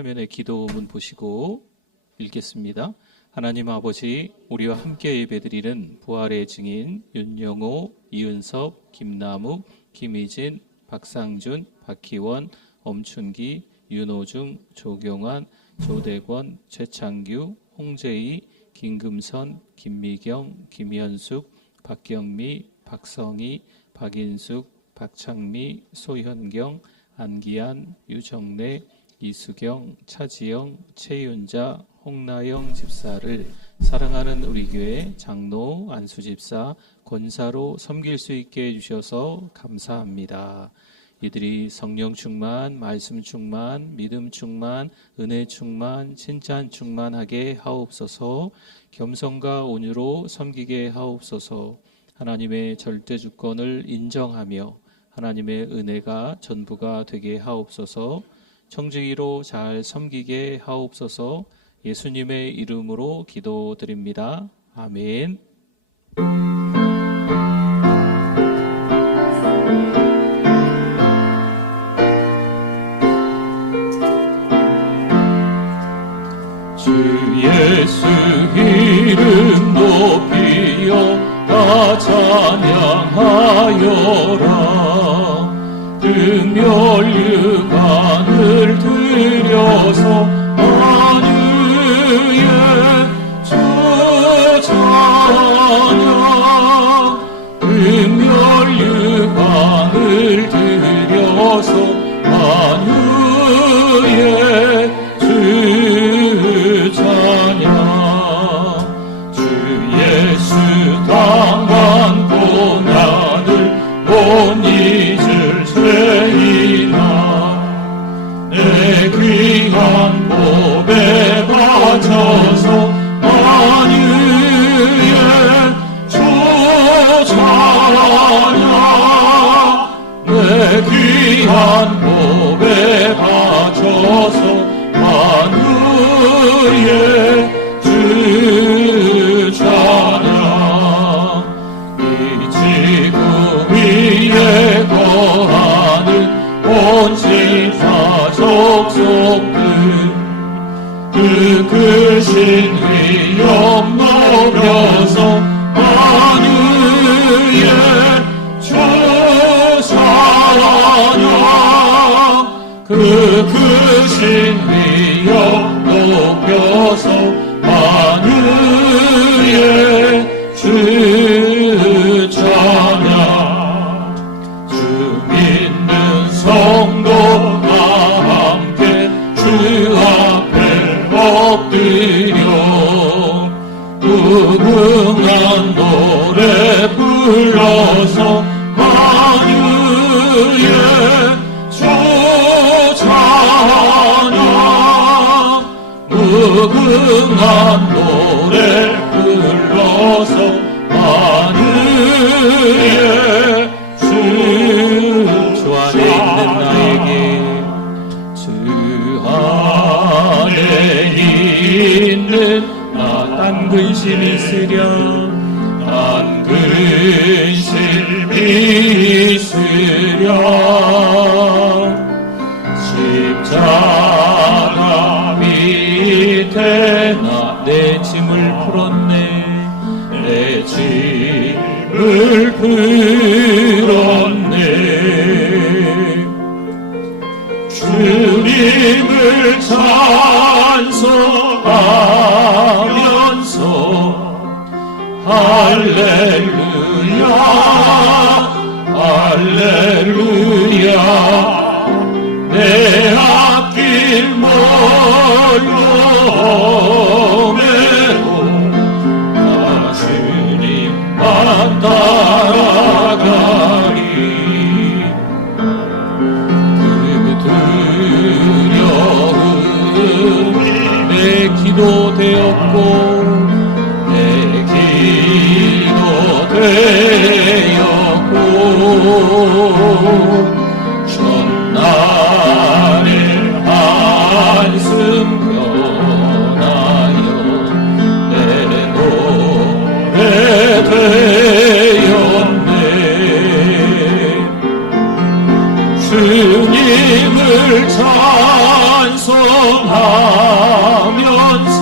화면에 기도문 보시고 읽겠습니다. 하나님 아버지, 우리와 함께 예배드리는 부활의 증인 윤영호, 이은섭, 김남욱, 김희진, 박상준, 박희원, 엄춘기, 윤호중, 조경환, 조대권, 최창규, 홍재희, 김금선, 김미경, 김현숙, 박경미, 박성희, 박인숙, 박창미, 소현경, 안기안, 유정래, 이수경, 차지영, 최윤자, 홍나영 집사를 사랑하는 우리 교회 장로, 안수집사, 권사로 섬길 수 있게 해주셔서 감사합니다. 이들이 성령 충만, 말씀 충만, 믿음 충만, 은혜 충만, 칭찬 충만하게 하옵소서. 겸손과 온유로 섬기게 하옵소서. 하나님의 절대 주권을 인정하며 하나님의 은혜가 전부가 되게 하옵소서. 청지기로 잘 섬기게 하옵소서. 예수님의 이름으로 기도드립니다. 아멘. 주 예수 이름 높이어 다 찬양하여라. 금멸류관을 들여서 만유의 주 찬양. 금멸류관을 들여서 만유의 주 찬양. 주 예수 당한 고난을 못 잊을 죄이나 내 귀한 법에 바쳐서 만유의 주 찬양. 내 귀한 법에 바쳐서 만유의 주 찬양. 이 지구 위에 거하는 온 신사 족속들 그 크신 위엄 높여서 만유의 주 찬양. 그 크신 위엄 높여서 만유의 주 찬양. 주 믿는 성도가 함께 주 앞에 엎드려 무궁한 노래 불러서 만유의 주 찬양. 무궁한 노래 불러서 만유의 주 안에 있는 나에게 주 안에 있는 나 딴 근심 있으랴. 딴 근심 있으랴. 십자가 밑에 나 내 짐을 풀었네. 내 짐을 풀었네. 주님을 찬송하면서 할렐루야 할렐루야. 내 앞길 멀어매고 나 주님만 따라가리. 그 두려움이 내 기도 되었고 내 기도 되었고 전날의 한숨 변하여 내 노래 되었네. 주님을 찬송하면서 찬송하면서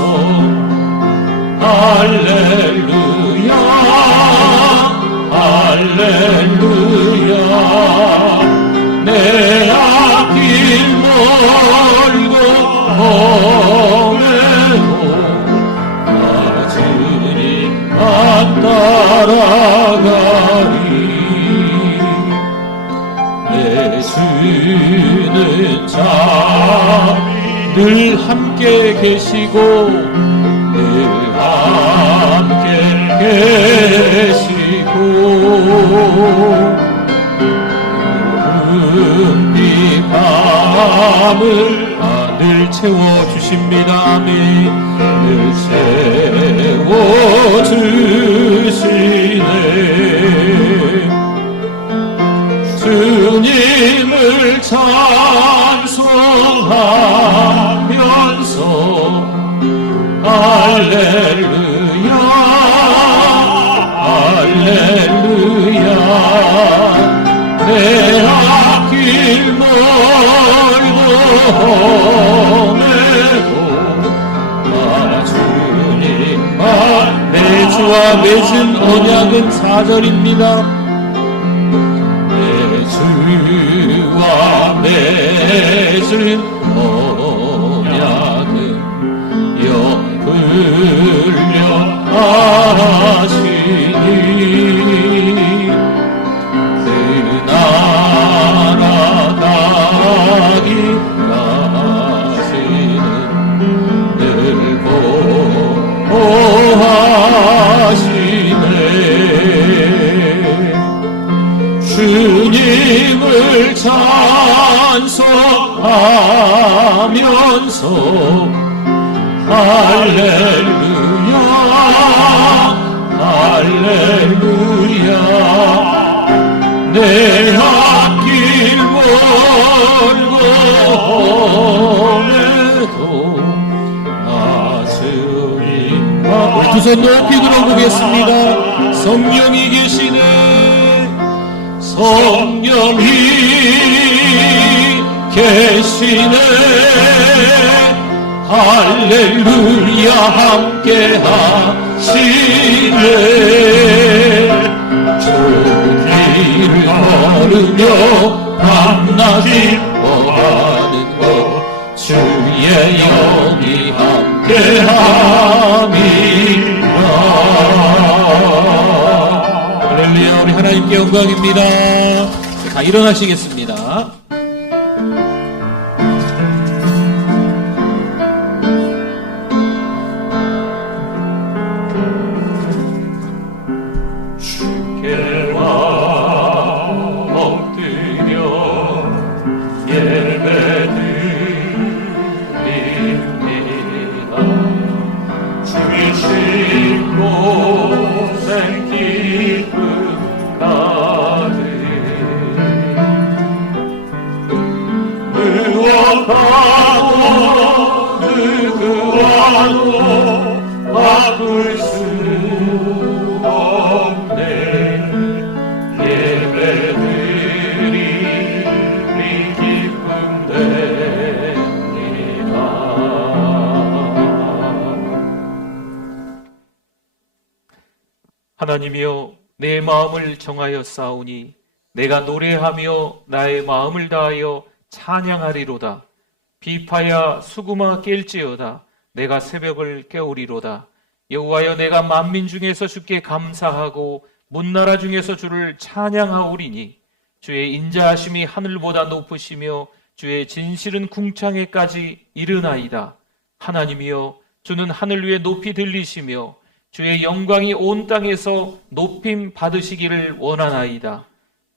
할렐루야 할렐루야 내 앞길 멀고 험해도 나 주님만 따라가리 내 주는 참 늘 함께 계시고 늘 함께 계시고 은비 밤을 늘 채워주십니다. 아멘. 늘 채워주시네 주님을 찬송하면서 할렐루야 할렐루야 내 앞길 멀고 험해도 나 주님만 내 주와 맺은 언약은 4절입니다. 주와 맺은 언약은 영불려 하시니 그 나라 가기까지는 늘 보호하시네 주님을 찬송하면서 할렐루야 할렐루야 내 앞길 멀고 험해도 나 주님과 우리 두 손 높이 들어보겠습니다. 성령이 계시네 성령이 계시네 할렐루야 함께 하시네 조기를 걸으며 밤낮 기뻐하는 것 주의 영이 함께 함이라 할렐루야 우리 하나님께 영광입니다. 다 일어나시겠습니다. 바꿀 수 없네 예배드리 기쁨 됩니다. 하나님이여 내 마음을 정하여 싸우니 내가 노래하며 나의 마음을 다하여 찬양하리로다. 비파야 수구마 깰지어다. 내가 새벽을 깨우리로다. 여호와여 내가 만민 중에서 주께 감사하고 문나라 중에서 주를 찬양하오리니 주의 인자하심이 하늘보다 높으시며 주의 진실은 궁창에까지 이르나이다. 하나님이여 주는 하늘 위에 높이 들리시며 주의 영광이 온 땅에서 높임 받으시기를 원하나이다.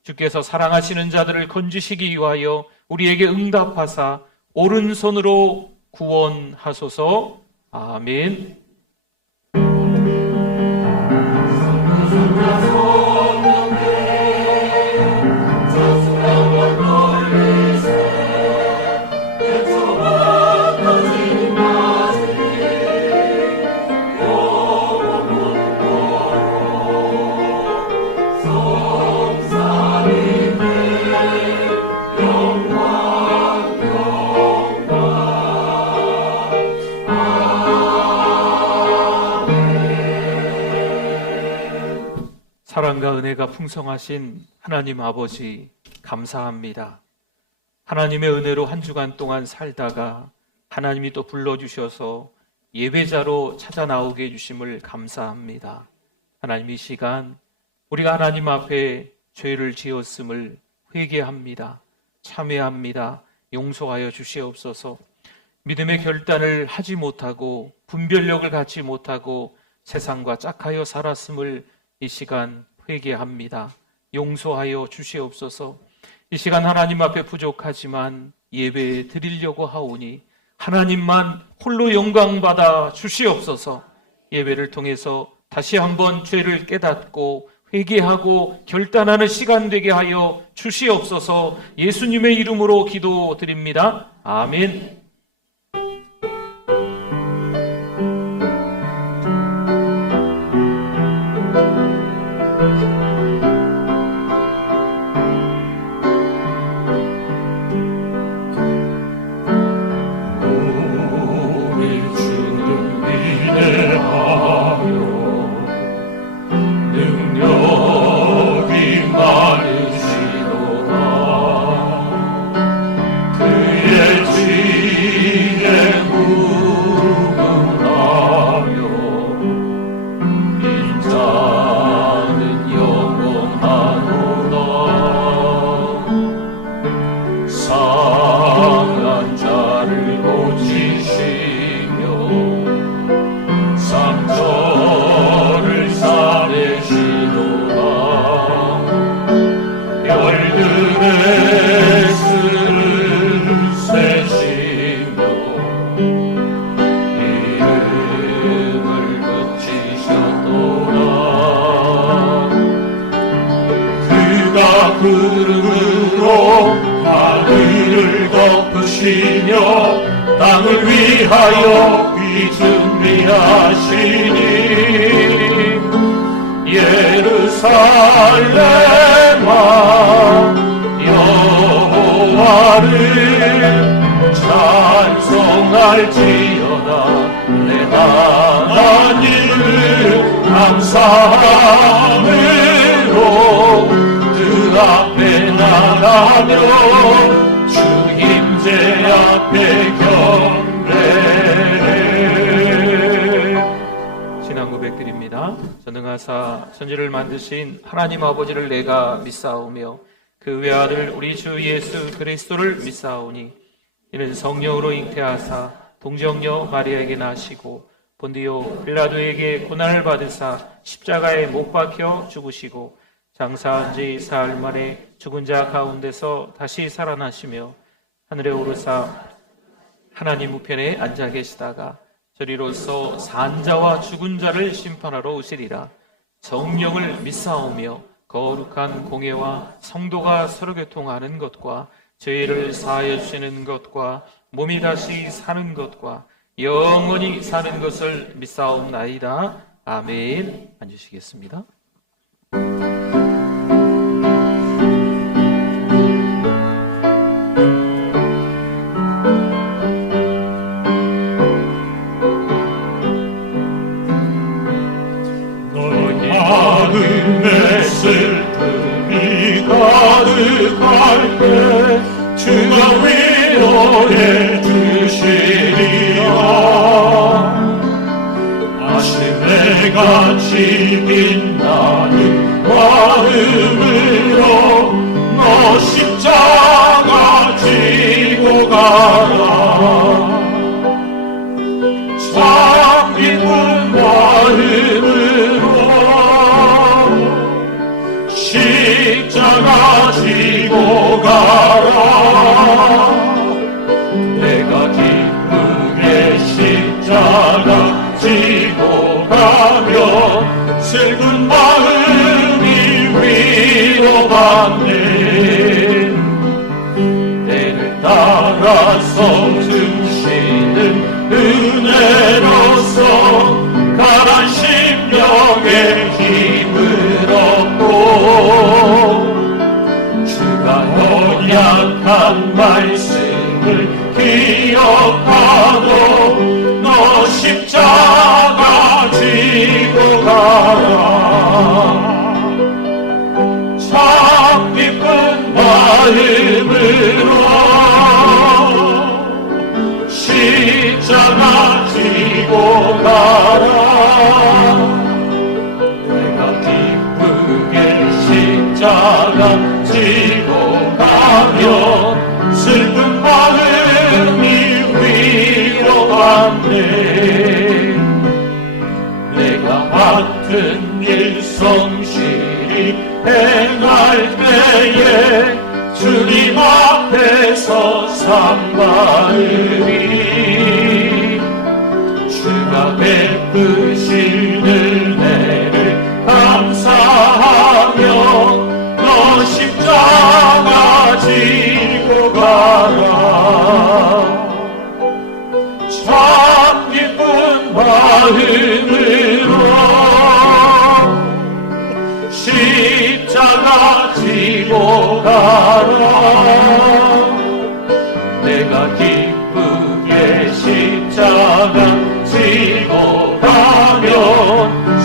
주께서 사랑하시는 자들을 건지시기 위하여 우리에게 응답하사 오른손으로 구원하소서. 아멘. 은혜가 풍성하신 하나님 아버지 감사합니다. 하나님의 은혜로 한 주간 동안 살다가 하나님이 또 불러주셔서 예배자로 찾아 나오게 해주심을 감사합니다. 하나님, 이 시간 우리가 하나님 앞에 죄를 지었음을 회개합니다. 참회합니다. 용서하여 주시옵소서. 믿음의 결단을 하지 못하고 분별력을 갖지 못하고 세상과 짝하여 살았음을 이 시간 회개합니다. 용서하여 주시옵소서. 이 시간 하나님 앞에 부족하지만 예배 드리려고 하오니 하나님만 홀로 영광받아 주시옵소서. 예배를 통해서 다시 한번 죄를 깨닫고 회개하고 결단하는 시간 되게 하여 주시옵소서. 예수님의 이름으로 기도드립니다. 아멘. 구름으로 하늘을 덮으시며 땅을 위하여 비 준비하시니 예루살렘아 여호와를 찬송할지어다. 내 하나님을 감사함으로 그 앞에 나가며 주 임재 앞에 경배해. 신앙 고백드립니다. 전능하사 천지를 만드신 하나님 아버지를 내가 믿사오며 그 외아들 우리 주 예수 그리스도를 믿사오니 이는 성령으로 잉태하사 동정녀 마리아에게 나시고 본디오 빌라도에게 고난을 받으사 십자가에 못 박혀 죽으시고 장사한 지 사흘 만에 죽은 자 가운데서 다시 살아나시며 하늘에 오르사 하나님 우편에 앉아 계시다가 저리로서 산자와 죽은 자를 심판하러 오시리라. 성령을 믿사오며 거룩한 공예와 성도가 서로 교통하는 것과 죄를 사하여 주시는 것과 몸이 다시 사는 것과 영원히 사는 것을 믿사옵나이다. 아멘. 앉으시겠습니다. 마음에 슬픔이 가득할 때 주가 위로해 주시리라. 아침에 같이 빛나는 마음으로 너 십자가 지고 가라. 참 기쁜 마음으로 십자가 지고 가라. 내가 기쁘게 십자가 지고 가며 슬픈 마음이 위로받네. 때를 따라서 숨쉬는 은혜로서 가란 심령에 힘을 얻고 주가 언약한 말씀을 기억하고 너 십자가 지고 가라. 마음으로 십자가 지고 가라. 내가 기쁘게 십자가 지고 가면 슬픈 마음이 위로받네. 내가 같은 일 성실히 행할 때에 주님 앞에서 상 받으리. 주가 베푸실 은혜를 감사하며 너 십자가 지고 가라. 참 기쁜 마음으로 십자가 지고 가라. 내가 기쁘게 십자가 지고 가면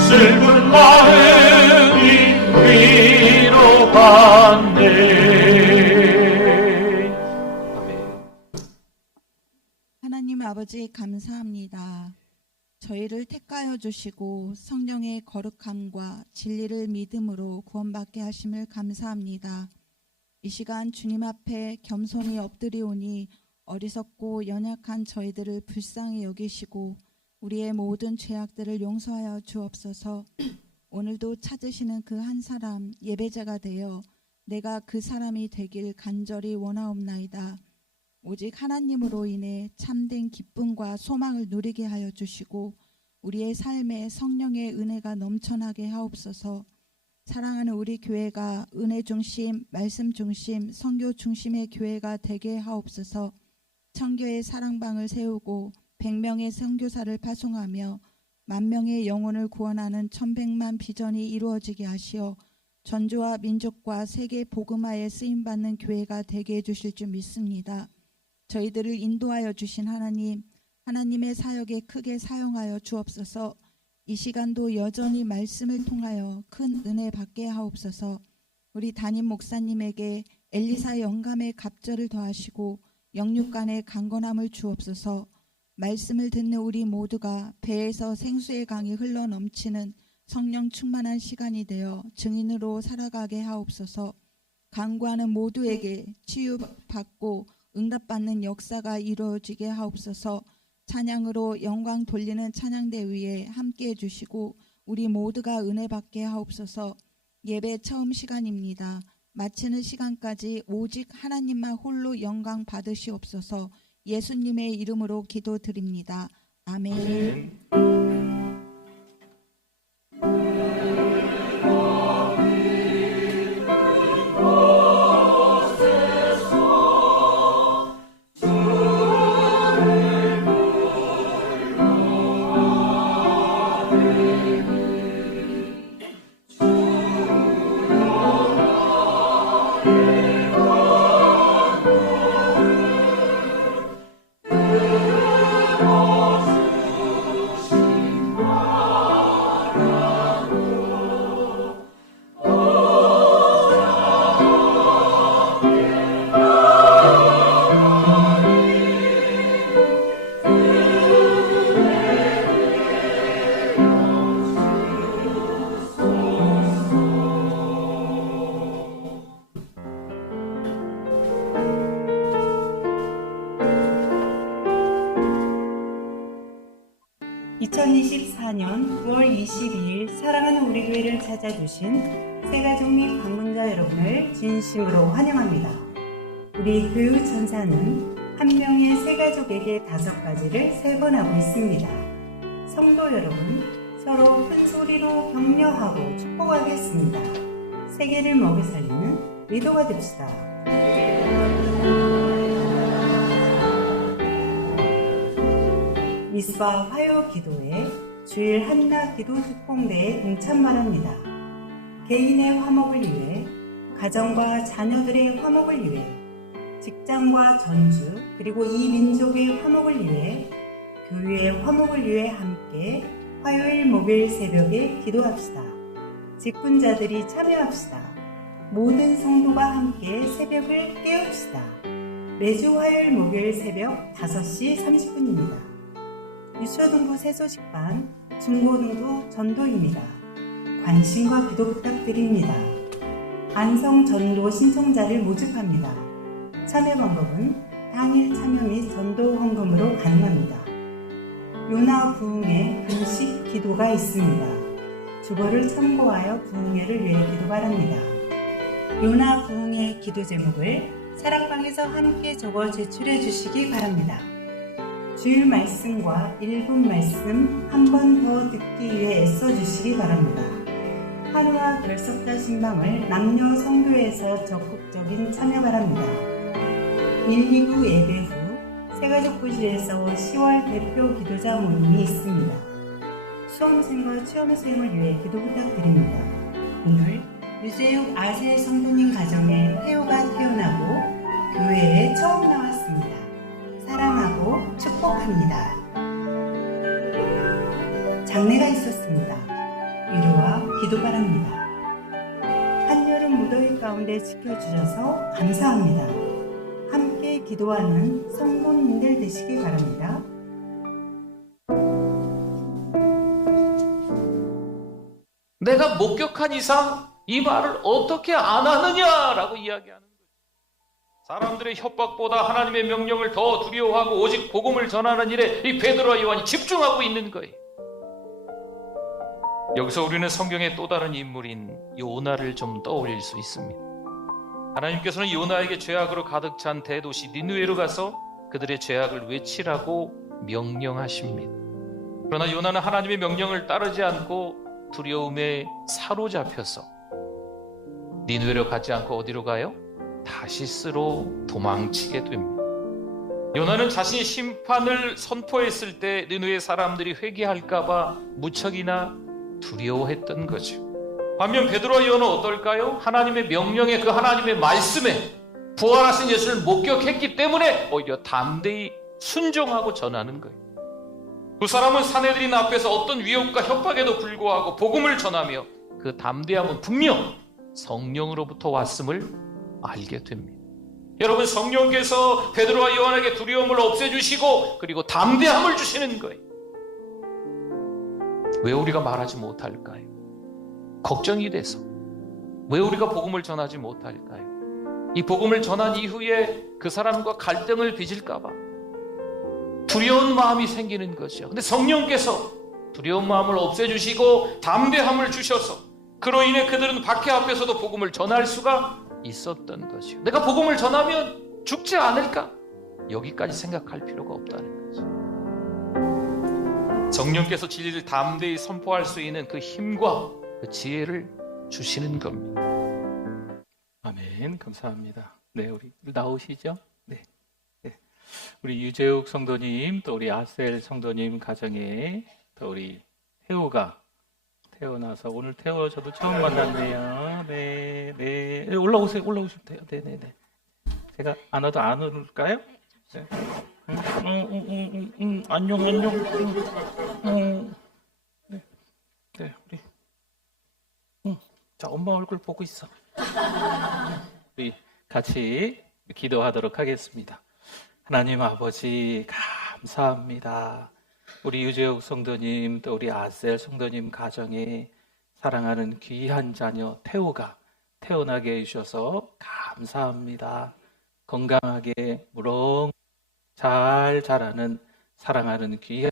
슬픈 마음이 위로받네. 하나님 아버지 감사합니다. 저희를 택하여 주시고 성령의 거룩함과 진리를 믿음으로 구원받게 하심을 감사합니다. 이 시간 주님 앞에 겸손히 엎드리오니 어리석고 연약한 저희들을 불쌍히 여기시고 우리의 모든 죄악들을 용서하여 주옵소서. 오늘도 찾으시는 그 한 사람 예배자가 되어 내가 그 사람이 되길 간절히 원하옵나이다. 오직 하나님으로 인해 참된 기쁨과 소망을 누리게 하여 주시고 우리의 삶에 성령의 은혜가 넘쳐나게 하옵소서. 사랑하는 우리 교회가 은혜 중심, 말씀 중심, 선교 중심의 교회가 되게 하옵소서. 청교의 사랑방을 세우고 100명의 선교사를 파송하며 10,000명의 영혼을 구원하는 1100만 비전이 이루어지게 하시어 전주와 민족과 세계 복음화에 쓰임받는 교회가 되게 해주실 줄 믿습니다. 저희들을 인도하여 주신 하나님, 하나님의 사역에 크게 사용하여 주옵소서. 이 시간도 여전히 말씀을 통하여 큰 은혜 받게 하옵소서. 우리 담임 목사님에게 엘리사 영감의 갑절을 더하시고 영육간의 강건함을 주옵소서. 말씀을 듣는 우리 모두가 배에서 생수의 강이 흘러 넘치는 성령 충만한 시간이 되어 증인으로 살아가게 하옵소서. 간구하는 모두에게 치유받고 응답받는 역사가 이루어지게 하옵소서. 찬양으로 영광 돌리는 찬양대 위에 함께해 주시고 우리 모두가 은혜 받게 하옵소서. 예배 처음 시간입니다. 마치는 시간까지 오직 하나님만 홀로 영광 받으시옵소서. 예수님의 이름으로 기도드립니다. 아멘. (2024년 9월 22일) 사랑하는 우리 교회를 찾아주신 새가족 및 방문자 여러분을 진심으로 환영합니다. 우리 교육 천사는 한 명의 새가족에게 5가지를 세번하고 있습니다. 성도 여러분, 서로 큰 소리로 격려하고 축복하겠습니다. 세계를 먹여 살리는 리더가 됩시다. 미스바 화요 기도회 주일 한낮 기도 특공대에 동참 바랍니다. 개인의 화목을 위해, 가정과 자녀들의 화목을 위해, 직장과 전주 그리고 이 민족의 화목을 위해, 교회의 화목을 위해 함께 화요일 목요일 새벽에 기도합시다. 직분자들이 참여합시다. 모든 성도가 함께 새벽을 깨웁시다. 매주 화요일 목요일 새벽 5시 30분입니다. 유초등부 새소식반, 중고등부 전도입니다. 관심과 기도 부탁드립니다. 안성 전도 신청자를 모집합니다. 참여 방법은 당일 참여 및 전도 헌금으로 가능합니다. 요나 부흥회 금식 기도가 있습니다. 주보를 참고하여 부흥회를 위해 기도 바랍니다. 요나 부흥회 기도 제목을 사랑방에서 함께 적어 제출해 주시기 바랍니다. 주일 말씀과 1분 말씀 한 번 더 듣기 위해 애써 주시기 바랍니다. 하루와 결석자 신방을 남녀 성교에서 적극적인 참여 바랍니다. 129 예배 후 새가족부실에서 10월 대표 기도자 모임이 있습니다. 수험생과 취업생을 위해 기도 부탁드립니다. 오늘 유재욱 아세 성도님 가정에 태호가 태어나고 교회에 처음 나왔습니다. 사랑하고 축복합니다. 장례가 있었습니다. 위로와 기도 바랍니다. 한여름 무더위 가운데 지켜주셔서 감사합니다. 함께 기도하는 성도님들 되시기 바랍니다. 내가 목격한 이상 이 말을 어떻게 안 하느냐라고 이야기하는 거예요. 사람들의 협박보다 하나님의 명령을 더 두려워하고 오직 복음을 전하는 일에 이 베드로와 요한이 집중하고 있는 거예요. 여기서 우리는 성경의 또 다른 인물인 요나를 좀 떠올릴 수 있습니다. 하나님께서는 요나에게 죄악으로 가득 찬 대도시 니느웨로 가서 그들의 죄악을 외치라고 명령하십니다. 그러나 요나는 하나님의 명령을 따르지 않고 두려움에 사로잡혀서 니느웨로 가지 않고 어디로 가요? 다시스로 도망치게 됩니다. 요나는 자신이 심판을 선포했을 때 니느웨 사람들이 회개할까봐 무척이나 두려워했던 거죠. 반면 베드로와 요한은 어떨까요? 하나님의 명령에, 그 하나님의 말씀에 부활하신 예수를 목격했기 때문에 오히려 담대히 순종하고 전하는 거예요. 두 사람은 사내들인 앞에서 어떤 위협과 협박에도 불구하고 복음을 전하며 그 담대함은 분명 성령으로부터 왔음을 알게 됩니다. 여러분, 성령께서 베드로와 요한에게 두려움을 없애주시고 그리고 담대함을 주시는 거예요. 왜 우리가 말하지 못할까요? 걱정이 돼서. 왜 우리가 복음을 전하지 못할까요? 이 복음을 전한 이후에 그 사람과 갈등을 빚을까 봐 두려운 마음이 생기는 거죠. 근데 성령께서 두려운 마음을 없애주시고 담대함을 주셔서 그로 인해 그들은 박해 앞에서도 복음을 전할 수가 있었던 거죠. 내가 복음을 전하면 죽지 않을까? 여기까지 생각할 필요가 없다는 거죠. 성령께서 진리를 담대히 선포할 수 있는 그 힘과 그 지혜를 주시는 겁니다. 아멘. 감사합니다. 네, 우리 나오시죠? 네. 우리 유재욱 성도님, 또 우리 아셀 성도님 가정에 또 우리 태호가 태어나서 오늘 태호 저도 처음 만났네요. 네. 올라오세요. 올라오시면 돼요. 네. 제가 안 와도 안 올까요? 네. 안녕. 네, 우리. 자, 엄마 얼굴 보고 있어. 우리 같이 기도하도록 하겠습니다. 하나님 아버지, 감사합니다. 우리 유재욱 성도님, 또 우리 아셀 성도님 가정에 사랑하는 귀한 자녀 태호가 태어나게 해주셔서 감사합니다. 건강하게 무럭 잘 자라는 사랑하는 귀한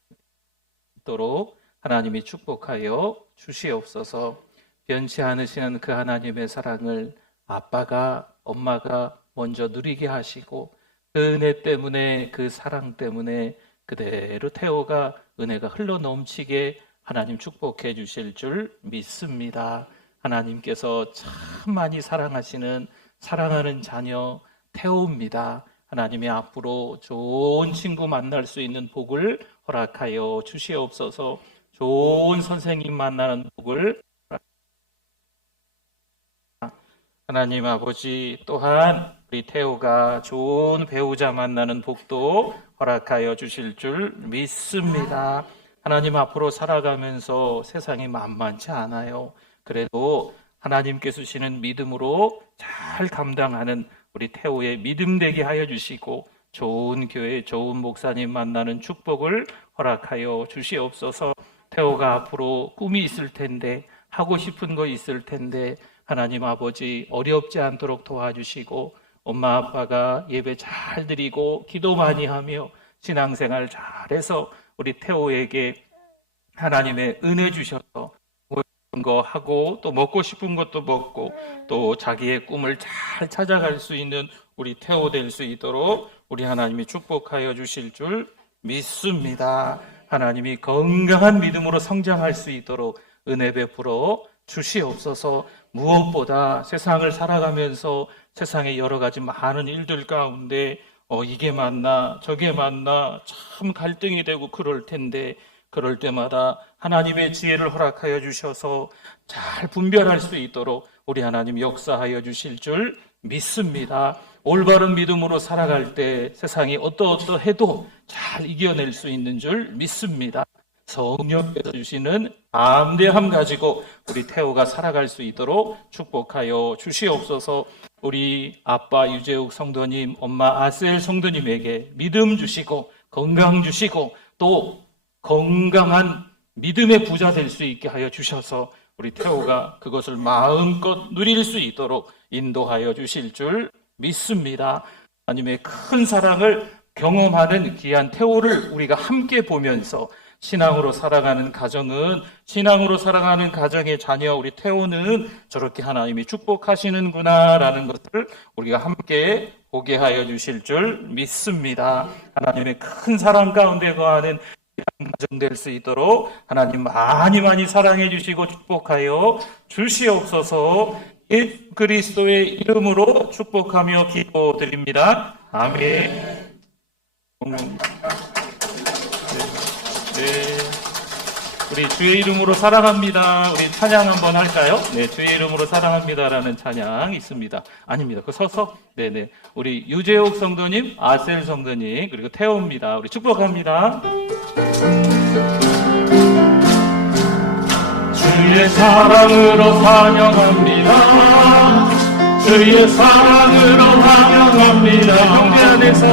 도록 하나님이 축복하여 주시옵소서. 변치 않으시는 그 하나님의 사랑을 아빠가, 엄마가 먼저 누리게 하시고 그 은혜 때문에, 그 사랑 때문에 그대로 태호가 은혜가 흘러 넘치게 하나님 축복해 주실 줄 믿습니다. 하나님께서 참 많이 사랑하시는 사랑하는 자녀 태호입니다. 하나님의 앞으로 좋은 친구 만날 수 있는 복을 허락하여 주시옵소서. 좋은 선생님 만나는 복을 하나님 아버지, 또한 우리 태호가 좋은 배우자 만나는 복도 허락하여 주실 줄 믿습니다. 하나님 앞으로 살아가면서 세상이 만만치 않아요. 그래도 하나님께서 주시는 믿음으로 잘 감당하는 우리 태호의 믿음 되게 하여 주시고 좋은 교회, 좋은 목사님 만나는 축복을 허락하여 주시옵소서. 태호가 앞으로 꿈이 있을 텐데, 하고 싶은 거 있을 텐데 하나님 아버지 어렵지 않도록 도와주시고, 엄마 아빠가 예배 잘 드리고 기도 많이 하며 신앙생활 잘해서 우리 태호에게 하나님의 은혜 주셔서 거 하고 또 먹고 싶은 것도 먹고 또 자기의 꿈을 잘 찾아갈 수 있는 우리 태호 될 수 있도록 우리 하나님이 축복하여 주실 줄 믿습니다. 하나님이 건강한 믿음으로 성장할 수 있도록 은혜 베풀어 주시옵소서. 무엇보다 세상을 살아가면서 세상의 여러 가지 많은 일들 가운데 이게 맞나 저게 맞나 참 갈등이 되고 그럴 텐데, 그럴 때마다 하나님의 지혜를 허락하여 주셔서 잘 분별할 수 있도록 우리 하나님 역사하여 주실 줄 믿습니다. 올바른 믿음으로 살아갈 때 세상이 어떠해도 잘 이겨낼 수 있는 줄 믿습니다. 성령께서 주시는 담대함 가지고 우리 태호가 살아갈 수 있도록 축복하여 주시옵소서. 우리 아빠 유재욱 성도님, 엄마 아셀 성도님에게 믿음 주시고 건강 주시고 또 건강한 믿음의 부자 될 수 있게 하여 주셔서 우리 태호가 그것을 마음껏 누릴 수 있도록 인도하여 주실 줄 믿습니다. 하나님의 큰 사랑을 경험하는 귀한 태호를 우리가 함께 보면서 신앙으로 살아가는 가정은, 신앙으로 살아가는 가정의 자녀 우리 태호는 저렇게 하나님이 축복하시는구나 라는 것을 우리가 함께 보게 하여 주실 줄 믿습니다. 하나님의 큰 사랑 가운데 거하는 가정 될 수 있도록 하나님 많이 사랑해 주시고 축복하여 주시옵소서. 예수 그리스도의 이름으로 축복하며 기도드립니다. 아멘. 우리 주의 이름으로 사랑합니다. 우리 찬양 한번 할까요? 네, 주의 이름으로 사랑합니다라는 찬양 있습니다. 아닙니다. 그 서서 네네 우리 유재옥 성도님, 아셀 성도님 그리고 태호입니다. 우리 축복합니다. 주의 사랑으로 찬양합니다. 주의 사랑으로 찬양합니다. 형제 안에서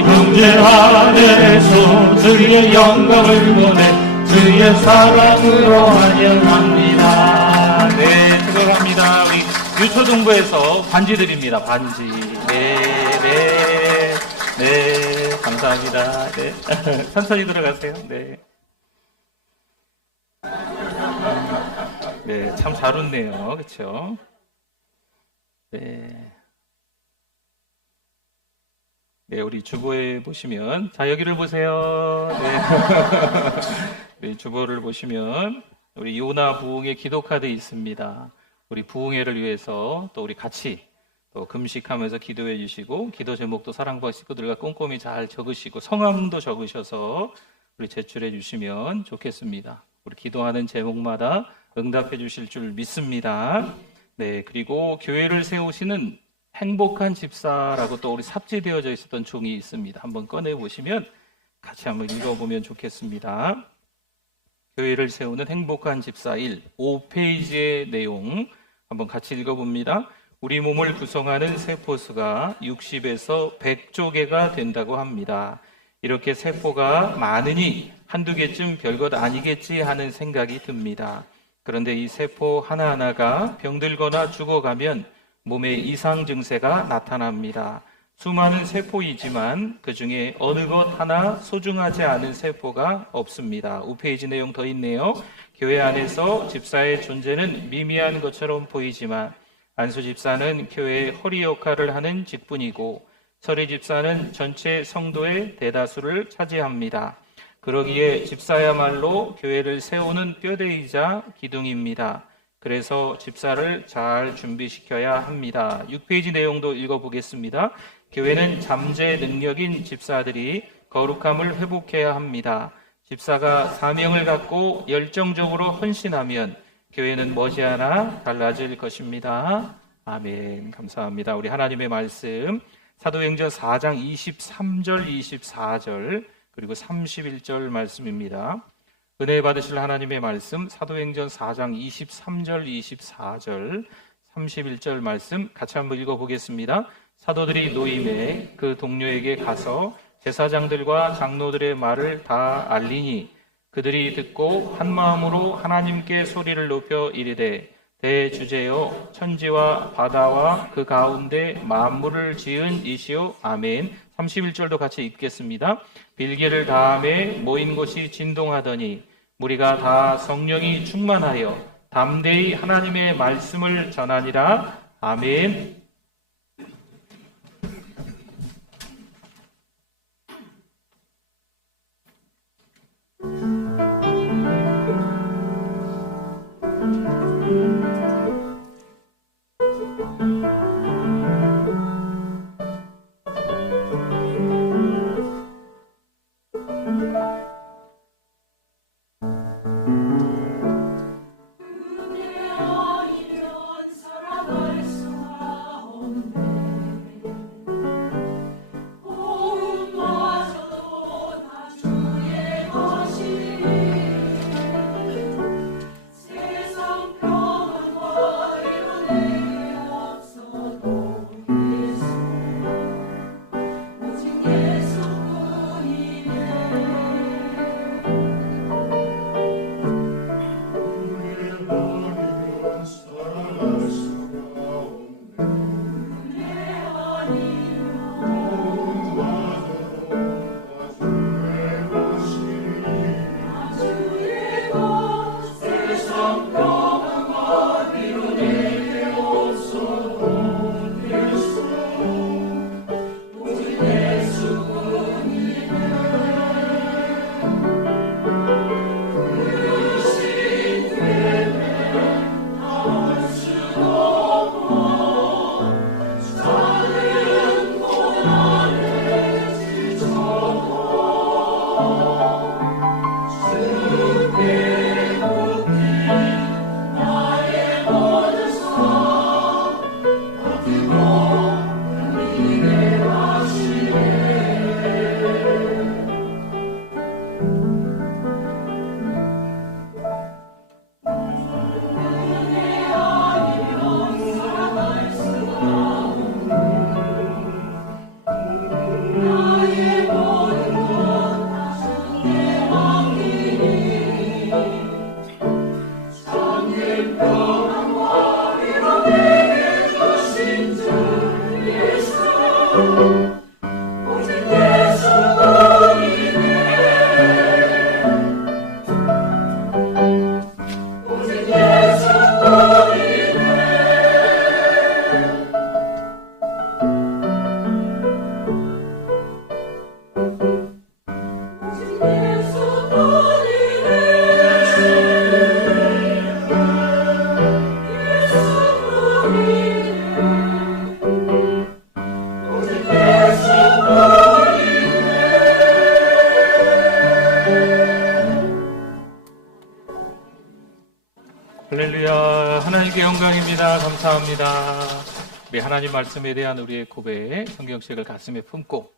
형제 안에서 주의 영광을 보내 주의 사랑으로 찬양합니다. 네, 축복합니다. 우리 유초동부에서 반지 드립니다. 반지. 네, 감사합니다. 네, 천천히 들어가세요. 네. 네, 참 잘 웃네요. 그렇죠? 네. 네, 우리 주보에 보시면, 자, 여기를 보세요. 네. 우리 주보를 보시면, 우리 요나 부흥회 기도 카드 있습니다. 우리 부흥회를 위해서 또 우리 같이 또 금식하면서 기도해 주시고, 기도 제목도 사랑받은 식구들과 꼼꼼히 잘 적으시고, 성함도 적으셔서 우리 제출해 주시면 좋겠습니다. 우리 기도하는 제목마다 응답해 주실 줄 믿습니다. 네, 그리고 교회를 세우시는 행복한 집사라고 또 우리 삽지되어져 있었던 종이 있습니다. 한번 꺼내 보시면 같이 한번 읽어보면 좋겠습니다. 교회를 세우는 행복한 집사 1, 5페이지의 내용 한번 같이 읽어봅니다. 우리 몸을 구성하는 세포수가 60에서 100조 개가 된다고 합니다. 이렇게 세포가 많으니 한두 개쯤 별것 아니겠지 하는 생각이 듭니다. 그런데 이 세포 하나하나가 병들거나 죽어가면 몸에 이상 증세가 나타납니다. 수많은 세포이지만 그 중에 어느 것 하나 소중하지 않은 세포가 없습니다. 5페이지 내용 더 있네요. 교회 안에서 집사의 존재는 미미한 것처럼 보이지만 안수 집사는 교회의 허리 역할을 하는 직분이고 서리 집사는 전체 성도의 대다수를 차지합니다. 그러기에 집사야말로 교회를 세우는 뼈대이자 기둥입니다. 그래서 집사를 잘 준비시켜야 합니다. 6페이지 내용도 읽어보겠습니다. 교회는 잠재 능력인 집사들이 거룩함을 회복해야 합니다. 집사가 사명을 갖고 열정적으로 헌신하면 교회는 머지않아 달라질 것입니다. 아멘. 감사합니다. 우리 하나님의 말씀 사도행전 4장 23절 24절 그리고 31절 말씀입니다. 은혜 받으실 하나님의 말씀 사도행전 4장 23절, 24절, 31절 말씀 같이 한번 읽어보겠습니다. 사도들이 노임에 그 동료에게 가서 제사장들과 장로들의 말을 다 알리니 그들이 듣고 한 마음으로 하나님께 소리를 높여 이르되 대주제여 천지와 바다와 그 가운데 만물을 지은 이시오 아멘. 31절도 같이 읽겠습니다. 빌기를 다함에 모인 곳이 진동하더니 무리가 다 성령이 충만하여 담대히 하나님의 말씀을 전하니라. 아멘. 할렐루야. 하나님께 영광입니다. 감사합니다. 우리 하나님 말씀에 대한 우리의 고백, 성경책을 가슴에 품고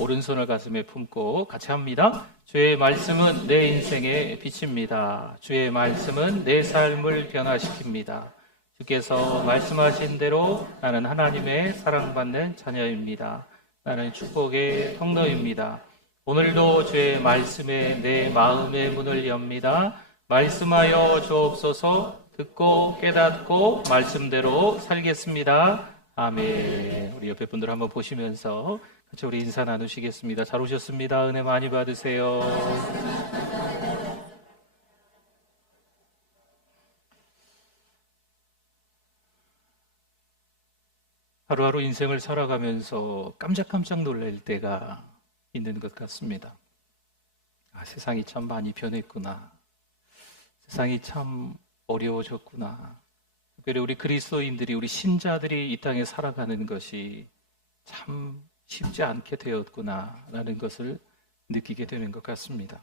오른손을 가슴에 품고 같이 합니다. 주의 말씀은 내 인생의 빛입니다. 주의 말씀은 내 삶을 변화시킵니다. 주께서 말씀하신 대로 나는 하나님의 사랑받는 자녀입니다. 나는 축복의 통로입니다. 오늘도 주의 말씀에 내 마음의 문을 엽니다. 말씀하여 주옵소서. 듣고 깨닫고 말씀대로 살겠습니다. 아멘. 우리 옆에 분들 한번 보시면서 같이 우리 인사 나누시겠습니다. 잘 오셨습니다. 은혜 많이 받으세요. 하루하루 인생을 살아가면서 깜짝깜짝 놀랄 때가 있는 것 같습니다. 세상이 참 많이 변했구나. 세상이 참 어려워졌구나. 특별히 우리 그리스도인들이, 우리 신자들이 이 땅에 살아가는 것이 참 쉽지 않게 되었구나라는 것을 느끼게 되는 것 같습니다.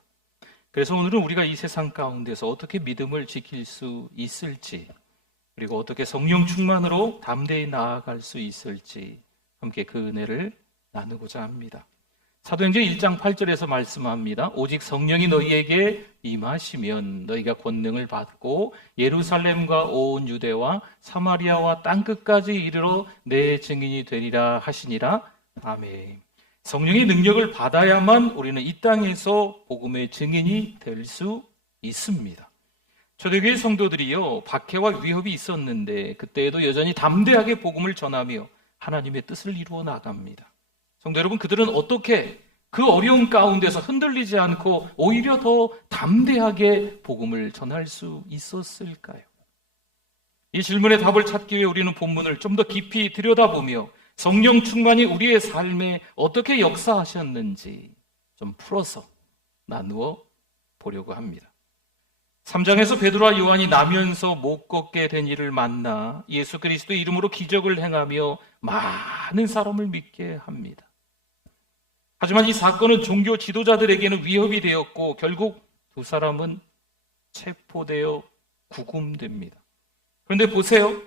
그래서 오늘은 우리가 이 세상 가운데서 어떻게 믿음을 지킬 수 있을지, 그리고 어떻게 성령 충만으로 담대히 나아갈 수 있을지 함께 그 은혜를 나누고자 합니다. 사도행전 1장 8절에서 말씀합니다. 오직 성령이 너희에게 임하시면 너희가 권능을 받고 예루살렘과 온 유대와 사마리아와 땅끝까지 이르러 내 증인이 되리라 하시니라. 아멘. 성령의 능력을 받아야만 우리는 이 땅에서 복음의 증인이 될 수 있습니다. 초대교회 성도들이요, 박해와 위협이 있었는데 그때에도 여전히 담대하게 복음을 전하며 하나님의 뜻을 이루어 나갑니다. 성도 여러분, 그들은 어떻게 그 어려움 가운데서 흔들리지 않고 오히려 더 담대하게 복음을 전할 수 있었을까요? 이 질문의 답을 찾기 위해 우리는 본문을 좀 더 깊이 들여다보며 성령 충만이 우리의 삶에 어떻게 역사하셨는지 좀 풀어서 나누어 보려고 합니다. 3장에서 베드로와 요한이 나면서 못 걷게 된 이를 만나 예수 그리스도의 이름으로 기적을 행하며 많은 사람을 믿게 합니다. 하지만 이 사건은 종교 지도자들에게는 위협이 되었고 결국 두 사람은 체포되어 구금됩니다. 그런데 보세요.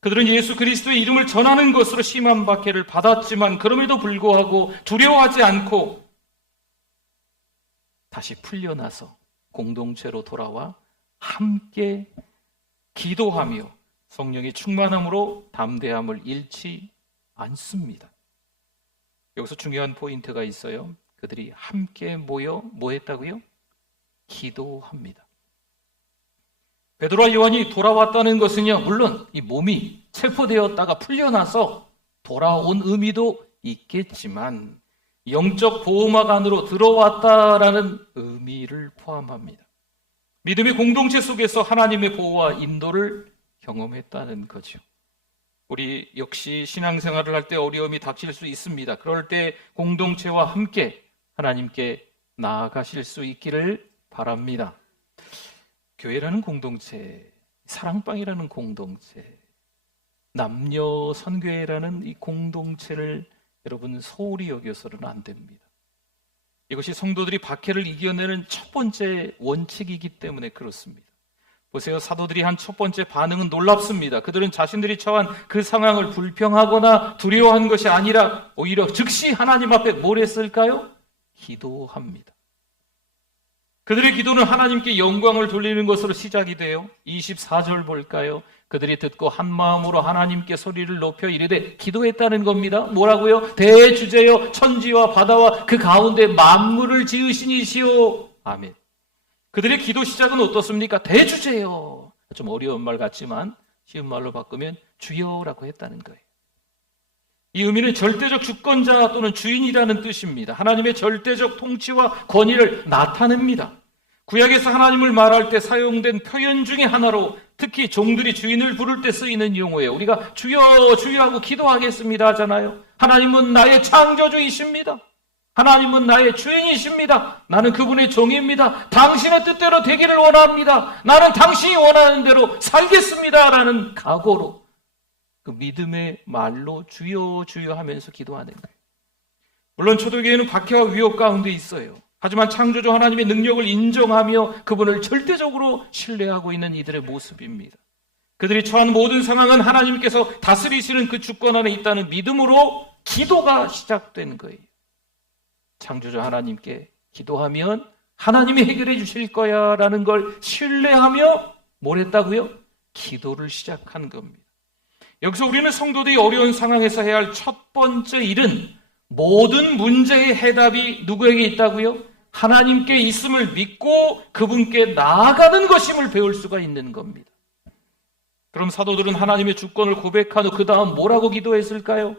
그들은 예수 그리스도의 이름을 전하는 것으로 심한 박해를 받았지만 그럼에도 불구하고 두려워하지 않고 다시 풀려나서 공동체로 돌아와 함께 기도하며 성령의 충만함으로 담대함을 잃지 않습니다. 여기서 중요한 포인트가 있어요. 그들이 함께 모여 뭐 했다고요? 기도합니다. 베드로와 요한이 돌아왔다는 것은요, 물론 이 몸이 체포되었다가 풀려나서 돌아온 의미도 있겠지만 영적 보호막 안으로 들어왔다라는 의미를 포함합니다. 믿음의 공동체 속에서 하나님의 보호와 인도를 경험했다는 거죠. 우리 역시 신앙생활을 할 때 어려움이 닥칠 수 있습니다. 그럴 때 공동체와 함께 하나님께 나아가실 수 있기를 바랍니다. 교회라는 공동체, 사랑방이라는 공동체, 남녀 선교회라는 이 공동체를 여러분 소홀히 여겨서는 안 됩니다. 이것이 성도들이 박해를 이겨내는 첫 번째 원칙이기 때문에 그렇습니다. 보세요. 사도들이 한 첫 번째 반응은 놀랍습니다. 그들은 자신들이 처한 그 상황을 불평하거나 두려워한 것이 아니라 오히려 즉시 하나님 앞에 뭘 했을까요? 기도합니다. 그들의 기도는 하나님께 영광을 돌리는 것으로 시작이 돼요. 24절 볼까요? 그들이 듣고 한 마음으로 하나님께 소리를 높여 이르되 기도했다는 겁니다. 뭐라고요? 대주제여 천지와 바다와 그 가운데 만물을 지으신 이시오. 아멘. 그들의 기도 시작은 어떻습니까? 대주제여. 좀 어려운 말 같지만 쉬운 말로 바꾸면 주여라고 했다는 거예요. 이 의미는 절대적 주권자 또는 주인이라는 뜻입니다. 하나님의 절대적 통치와 권위를 나타냅니다. 구약에서 하나님을 말할 때 사용된 표현 중에 하나로 특히 종들이 주인을 부를 때 쓰이는 용어예요. 우리가 주여 주여 하고 기도하겠습니다 하잖아요. 하나님은 나의 창조주이십니다. 하나님은 나의 주인이십니다. 나는 그분의 종입니다. 당신의 뜻대로 되기를 원합니다. 나는 당신이 원하는 대로 살겠습니다 라는 각오로 그 믿음의 말로 주여 주여 하면서 기도하는 거예요. 물론 초대교회는 박해와 위협 가운데 있어요. 하지만 창조주 하나님의 능력을 인정하며 그분을 절대적으로 신뢰하고 있는 이들의 모습입니다. 그들이 처한 모든 상황은 하나님께서 다스리시는 그 주권 안에 있다는 믿음으로 기도가 시작된 거예요. 창조주 하나님께 기도하면 하나님이 해결해 주실 거야 라는 걸 신뢰하며 뭘 했다고요? 기도를 시작한 겁니다. 여기서 우리는 성도들이 어려운 상황에서 해야 할 첫 번째 일은 모든 문제의 해답이 누구에게 있다고요? 하나님께 있음을 믿고 그분께 나아가는 것임을 배울 수가 있는 겁니다. 그럼 사도들은 하나님의 주권을 고백한 후 그 다음 뭐라고 기도했을까요?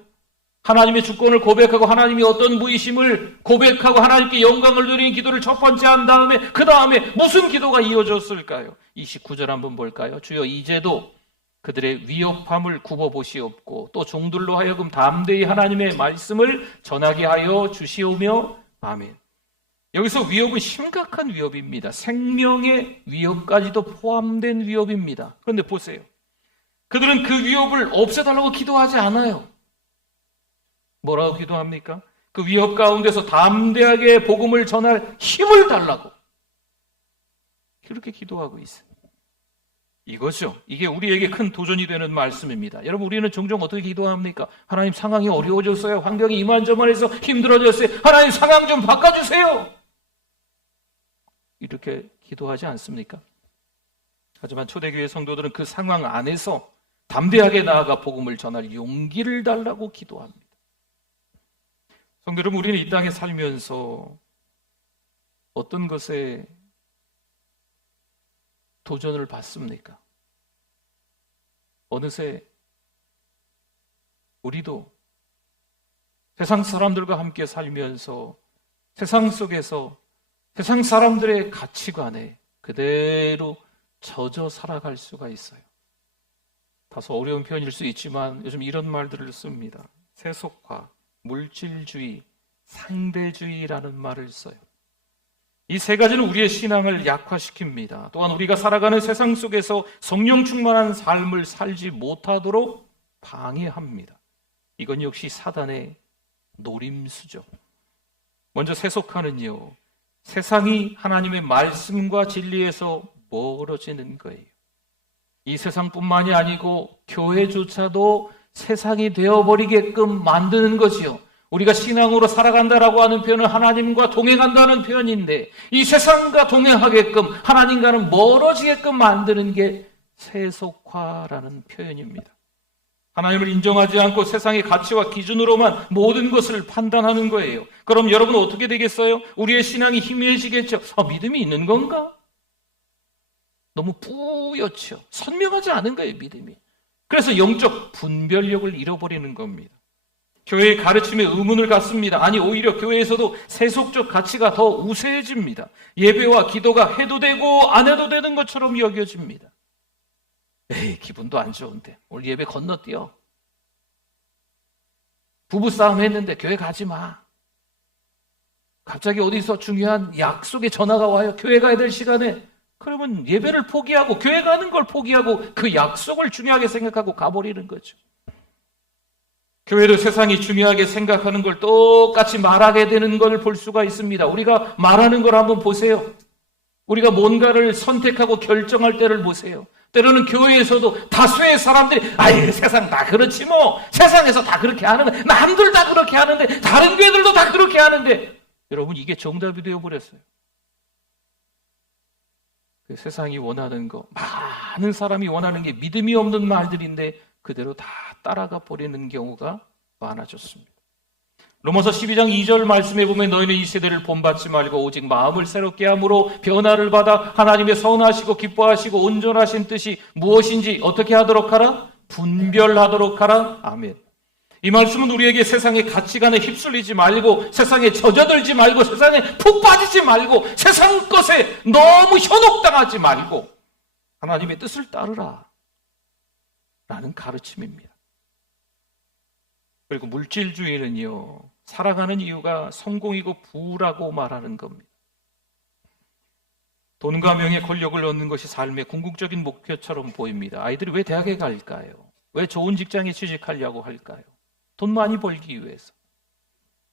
하나님의 주권을 고백하고 하나님이 어떤 분이심을 고백하고 하나님께 영광을 돌리는 기도를 첫 번째 한 다음에 그 다음에 무슨 기도가 이어졌을까요? 29절 한번 볼까요? 주여 이제도 그들의 위협함을 굽어보시옵고 또 종들로 하여금 담대히 하나님의 말씀을 전하게 하여 주시오며 아멘. 여기서 위협은 심각한 위협입니다. 생명의 위협까지도 포함된 위협입니다. 그런데 보세요. 그들은 그 위협을 없애달라고 기도하지 않아요. 뭐라고 기도합니까? 그 위협 가운데서 담대하게 복음을 전할 힘을 달라고 그렇게 기도하고 있어요. 이거죠. 이게 우리에게 큰 도전이 되는 말씀입니다. 여러분, 우리는 종종 어떻게 기도합니까? 하나님, 상황이 어려워졌어요. 환경이 이만저만해서 힘들어졌어요. 하나님, 상황 좀 바꿔주세요. 이렇게 기도하지 않습니까? 하지만 초대교회 성도들은 그 상황 안에서 담대하게 나아가 복음을 전할 용기를 달라고 기도합니다. 성도 여러분, 우리는 이 땅에 살면서 어떤 것에 도전을 받습니까? 어느새 우리도 세상 사람들과 함께 살면서 세상 속에서 세상 사람들의 가치관에 그대로 젖어 살아갈 수가 있어요. 다소 어려운 표현일 수 있지만 요즘 이런 말들을 씁니다. 세속화, 물질주의, 상대주의라는 말을 써요. 이 세 가지는 우리의 신앙을 약화시킵니다. 또한 우리가 살아가는 세상 속에서 성령 충만한 삶을 살지 못하도록 방해합니다. 이건 역시 사단의 노림수죠. 먼저 세속화는요, 세상이 하나님의 말씀과 진리에서 멀어지는 거예요. 이 세상뿐만이 아니고 교회조차도 세상이 되어버리게끔 만드는 거지요. 우리가 신앙으로 살아간다라고 하는 표현은 하나님과 동행한다는 표현인데, 이 세상과 동행하게끔 하나님과는 멀어지게끔 만드는 게 세속화라는 표현입니다. 하나님을 인정하지 않고 세상의 가치와 기준으로만 모든 것을 판단하는 거예요. 그럼 여러분은 어떻게 되겠어요? 우리의 신앙이 희미해지겠죠. 믿음이 있는 건가? 너무 뿌옇죠. 선명하지 않은 거예요, 믿음이. 그래서 영적 분별력을 잃어버리는 겁니다. 교회의 가르침에 의문을 갖습니다. 아니, 오히려 교회에서도 세속적 가치가 더 우세해집니다. 예배와 기도가 해도 되고 안 해도 되는 것처럼 여겨집니다. 에이, 기분도 안 좋은데 오늘 예배 건너뛰어. 부부싸움 했는데 교회 가지 마. 갑자기 어디서 중요한 약속의 전화가 와요. 교회 가야 될 시간에. 그러면 예배를 포기하고 교회 가는 걸 포기하고 그 약속을 중요하게 생각하고 가버리는 거죠. 교회도 세상이 중요하게 생각하는 걸 똑같이 말하게 되는 걸 볼 수가 있습니다. 우리가 말하는 걸 한번 보세요. 우리가 뭔가를 선택하고 결정할 때를 보세요. 때로는 교회에서도 다수의 사람들이 아이, 세상 다 그렇지 뭐. 세상에서 다 그렇게 하는데, 남들 다 그렇게 하는데, 다른 교회들도 다 그렇게 하는데. 여러분, 이게 정답이 되어버렸어요. 세상이 원하는 거, 많은 사람이 원하는 게 믿음이 없는 말들인데 그대로 다 따라가 버리는 경우가 많아졌습니다. 로마서 12장 2절 말씀에 보면 너희는 이 세대를 본받지 말고 오직 마음을 새롭게 함으로 변화를 받아 하나님의 선하시고 기뻐하시고 온전하신 뜻이 무엇인지 어떻게 하도록 하라? 분별하도록 하라. 아멘. 이 말씀은 우리에게 세상의 가치관에 휩쓸리지 말고 세상에 젖어들지 말고 세상에 푹 빠지지 말고 세상 것에 너무 현혹당하지 말고 하나님의 뜻을 따르라 라는 가르침입니다. 그리고 물질주의는요, 살아가는 이유가 성공이고 부라고 말하는 겁니다. 돈과 명예, 권력을 얻는 것이 삶의 궁극적인 목표처럼 보입니다. 아이들이 왜 대학에 갈까요? 왜 좋은 직장에 취직하려고 할까요? 돈 많이 벌기 위해서,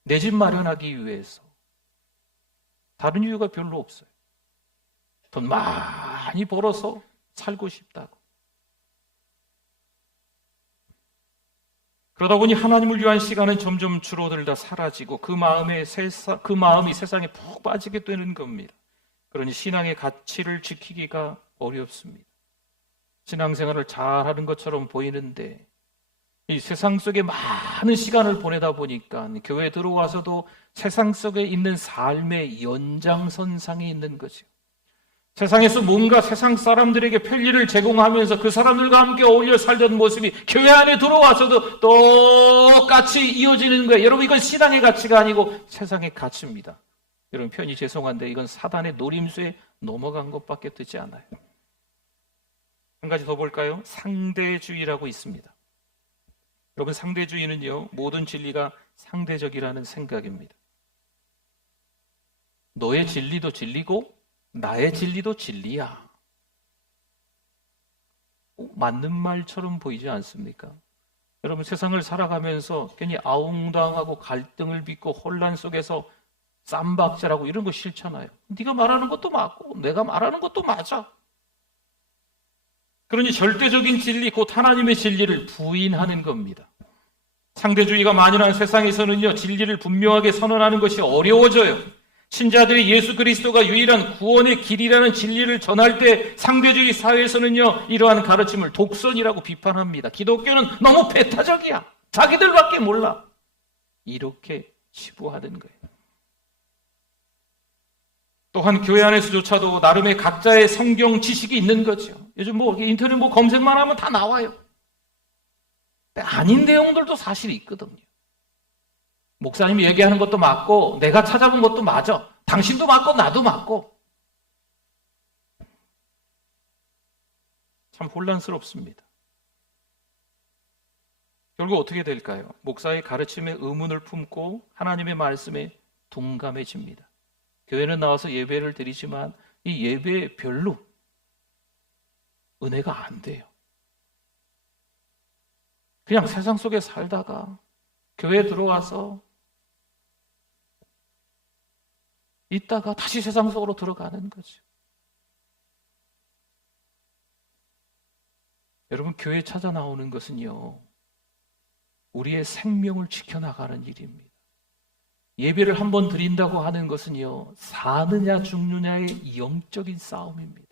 내 집 마련하기 위해서. 다른 이유가 별로 없어요. 돈 많이 벌어서 살고 싶다고. 그러다 보니 하나님을 위한 시간은 점점 줄어들다 사라지고 그 마음이 세상에 푹 빠지게 되는 겁니다. 그러니 신앙의 가치를 지키기가 어렵습니다. 신앙생활을 잘하는 것처럼 보이는데 이 세상 속에 많은 시간을 보내다 보니까 교회에 들어와서도 세상 속에 있는 삶의 연장선상에 있는 거죠. 세상에서 뭔가 세상 사람들에게 편리를 제공하면서 그 사람들과 함께 어울려 살던 모습이 교회 안에 들어와서도 똑같이 이어지는 거예요. 여러분, 이건 신앙의 가치가 아니고 세상의 가치입니다. 여러분, 편히 죄송한데 이건 사단의 노림수에 넘어간 것밖에 되지 않아요. 한 가지 더 볼까요? 상대주의라고 있습니다. 여러분, 상대주의는요, 모든 진리가 상대적이라는 생각입니다. 너의 진리도 진리고 나의 진리도 진리야. 맞는 말처럼 보이지 않습니까? 여러분, 세상을 살아가면서 괜히 아웅다웅하고 갈등을 빚고 혼란 속에서 쌈박질하고 이런 거 싫잖아요. 네가 말하는 것도 맞고 내가 말하는 것도 맞아. 그러니 절대적인 진리, 곧 하나님의 진리를 부인하는 겁니다. 상대주의가 만연한 세상에서는요, 진리를 분명하게 선언하는 것이 어려워져요. 신자들이 예수 그리스도가 유일한 구원의 길이라는 진리를 전할 때 상대주의 사회에서는요, 이러한 가르침을 독선이라고 비판합니다. 기독교는 너무 배타적이야. 자기들밖에 몰라. 이렇게 치부하는 거예요. 또한 교회 안에서조차도 나름의 각자의 성경 지식이 있는 거죠. 요즘 인터넷 검색만 하면 다 나와요. 근데 아닌 내용들도 사실 있거든요. 목사님이 얘기하는 것도 맞고 내가 찾아본 것도 맞아. 당신도 맞고 나도 맞고. 참 혼란스럽습니다. 결국 어떻게 될까요? 목사의 가르침에 의문을 품고 하나님의 말씀에 둔감해집니다. 교회는 나와서 예배를 드리지만 이 예배에 별로 은혜가 안 돼요. 그냥 세상 속에 살다가 교회에 들어와서 있다가 다시 세상 속으로 들어가는 거죠. 여러분, 교회에 찾아 나오는 것은요, 우리의 생명을 지켜나가는 일입니다. 예배를 한번 드린다고 하는 것은요, 사느냐 죽느냐의 영적인 싸움입니다.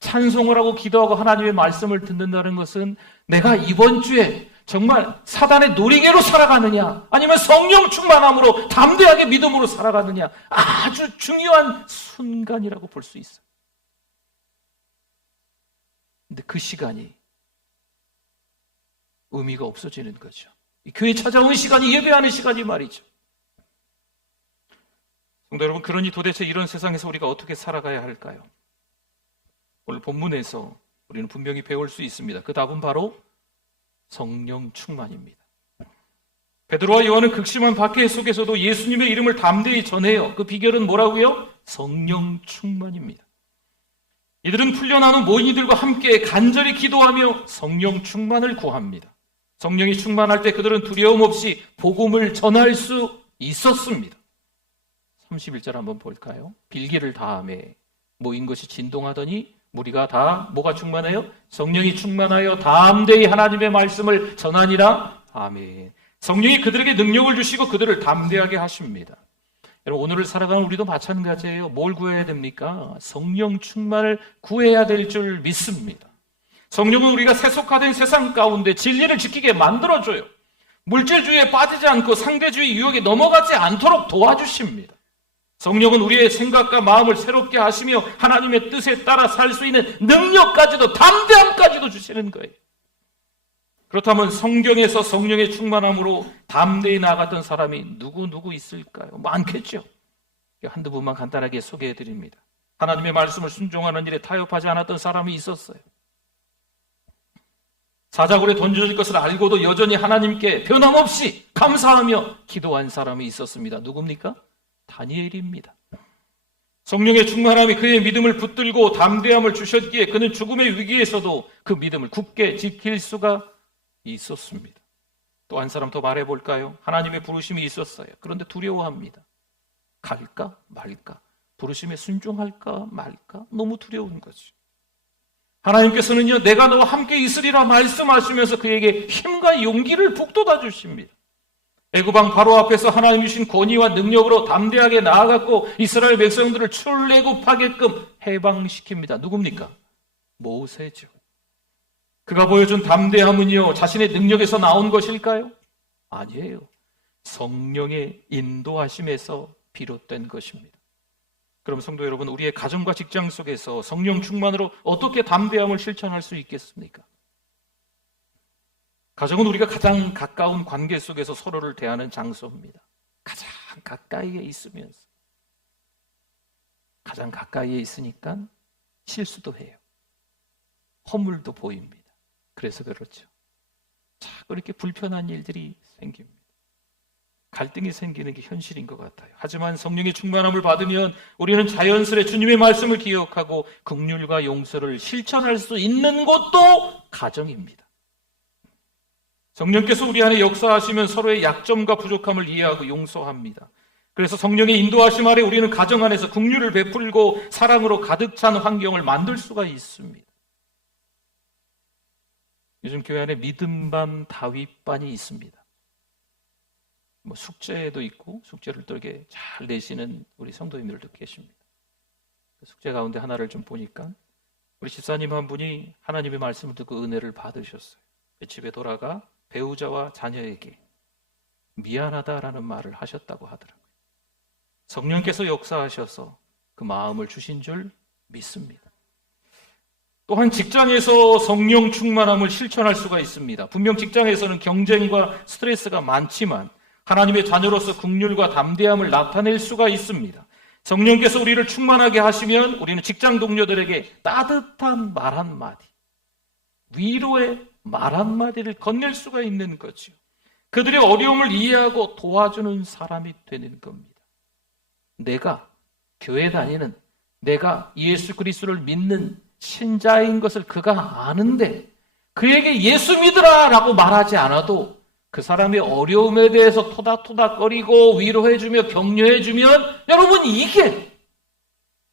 찬송을 하고 기도하고 하나님의 말씀을 듣는다는 것은 내가 이번 주에 정말 사단의 놀이개로 살아가느냐, 아니면 성령 충만함으로 담대하게 믿음으로 살아가느냐, 아주 중요한 순간이라고 볼 수 있어요. 근데 그 시간이 의미가 없어지는 거죠. 이 교회 찾아온 시간이 예배하는 시간이 말이죠. 성도 여러분, 그러니 도대체 이런 세상에서 우리가 어떻게 살아가야 할까요? 오늘 본문에서 우리는 분명히 배울 수 있습니다. 그 답은 바로 성령 충만입니다. 베드로와 요한은 극심한 박해 속에서도 예수님의 이름을 담대히 전해요. 그 비결은 뭐라고요? 성령 충만입니다. 이들은 풀려나는 모인이들과 함께 간절히 기도하며 성령 충만을 구합니다. 성령이 충만할 때 그들은 두려움 없이 복음을 전할 수 있었습니다. 31절 한번 볼까요? 빌기를 다함에 모인 것이 진동하더니 무리가 다 뭐가 충만해요? 성령이 충만하여 담대히 하나님의 말씀을 전하니라. 아멘. 성령이 그들에게 능력을 주시고 그들을 담대하게 하십니다. 여러분, 오늘을 살아가는 우리도 마찬가지예요. 뭘 구해야 됩니까? 성령 충만을 구해야 될 줄 믿습니다. 성령은 우리가 세속화된 세상 가운데 진리를 지키게 만들어줘요. 물질주의에 빠지지 않고 상대주의 유혹에 넘어가지 않도록 도와주십니다. 성령은 우리의 생각과 마음을 새롭게 하시며 하나님의 뜻에 따라 살 수 있는 능력까지도, 담대함까지도 주시는 거예요. 그렇다면 성경에서 성령의 충만함으로 담대히 나아갔던 사람이 누구 있을까요? 많겠죠. 한두 분만 간단하게 소개해 드립니다. 하나님의 말씀을 순종하는 일에 타협하지 않았던 사람이 있었어요. 사자굴에 던져질 것을 알고도 여전히 하나님께 변함없이 감사하며 기도한 사람이 있었습니다. 누굽니까? 다니엘입니다. 성령의 충만함이 그의 믿음을 붙들고 담대함을 주셨기에 그는 죽음의 위기에서도 그 믿음을 굳게 지킬 수가 있었습니다. 또 한 사람 더 말해볼까요? 하나님의 부르심이 있었어요. 그런데 두려워합니다. 갈까 말까? 부르심에 순종할까 말까? 너무 두려운 거죠. 하나님께서는요, 내가 너와 함께 있으리라 말씀하시면서 그에게 힘과 용기를 북돋아 주십니다. 애굽왕 바로 앞에서 하나님이 주신 권위와 능력으로 담대하게 나아갔고 이스라엘 백성들을 출애굽하게끔 해방시킵니다. 누굽니까? 모세죠. 그가 보여준 담대함은요, 자신의 능력에서 나온 것일까요? 아니에요. 성령의 인도하심에서 비롯된 것입니다. 그럼 성도 여러분, 우리의 가정과 직장 속에서 성령 충만으로 어떻게 담대함을 실천할 수 있겠습니까? 가정은 우리가 가장 가까운 관계 속에서 서로를 대하는 장소입니다. 가장 가까이에 있으면서, 가장 가까이에 있으니까 실수도 해요. 허물도 보입니다. 그래서 그렇죠. 자꾸 이렇게 불편한 일들이 생깁니다. 갈등이 생기는 게 현실인 것 같아요. 하지만 성령의 충만함을 받으면 우리는 자연스레 주님의 말씀을 기억하고 긍휼과 용서를 실천할 수 있는 것도 가정입니다. 성령께서 우리 안에 역사하시면 서로의 약점과 부족함을 이해하고 용서합니다. 그래서 성령의 인도하심 아래 우리는 가정 안에서 긍휼을 베풀고 사랑으로 가득 찬 환경을 만들 수가 있습니다. 요즘 교회 안에 믿음반, 다윗반이 있습니다. 뭐 숙제도 있고 숙제를 또 이렇게 잘 내시는 우리 성도님들도 계십니다. 그 숙제 가운데 하나를 좀 보니까 우리 집사님 한 분이 하나님의 말씀을 듣고 은혜를 받으셨어요. 집에 돌아가 배우자와 자녀에게 미안하다라는 말을 하셨다고 하더라고요. 성령께서 역사하셔서 그 마음을 주신 줄 믿습니다. 또한 직장에서 성령 충만함을 실천할 수가 있습니다. 분명 직장에서는 경쟁과 스트레스가 많지만 하나님의 자녀로서 긍휼과 담대함을 나타낼 수가 있습니다. 성령께서 우리를 충만하게 하시면 우리는 직장 동료들에게 따뜻한 말 한마디, 위로의 말 한마디를 건넬 수가 있는 거죠. 그들의 어려움을 이해하고 도와주는 사람이 되는 겁니다. 내가 교회 다니는, 내가 예수 그리스도를 믿는 신자인 것을 그가 아는데 그에게 예수 믿으라 라고 말하지 않아도 그 사람의 어려움에 대해서 토닥토닥거리고 위로해주며 격려해주면 여러분, 이게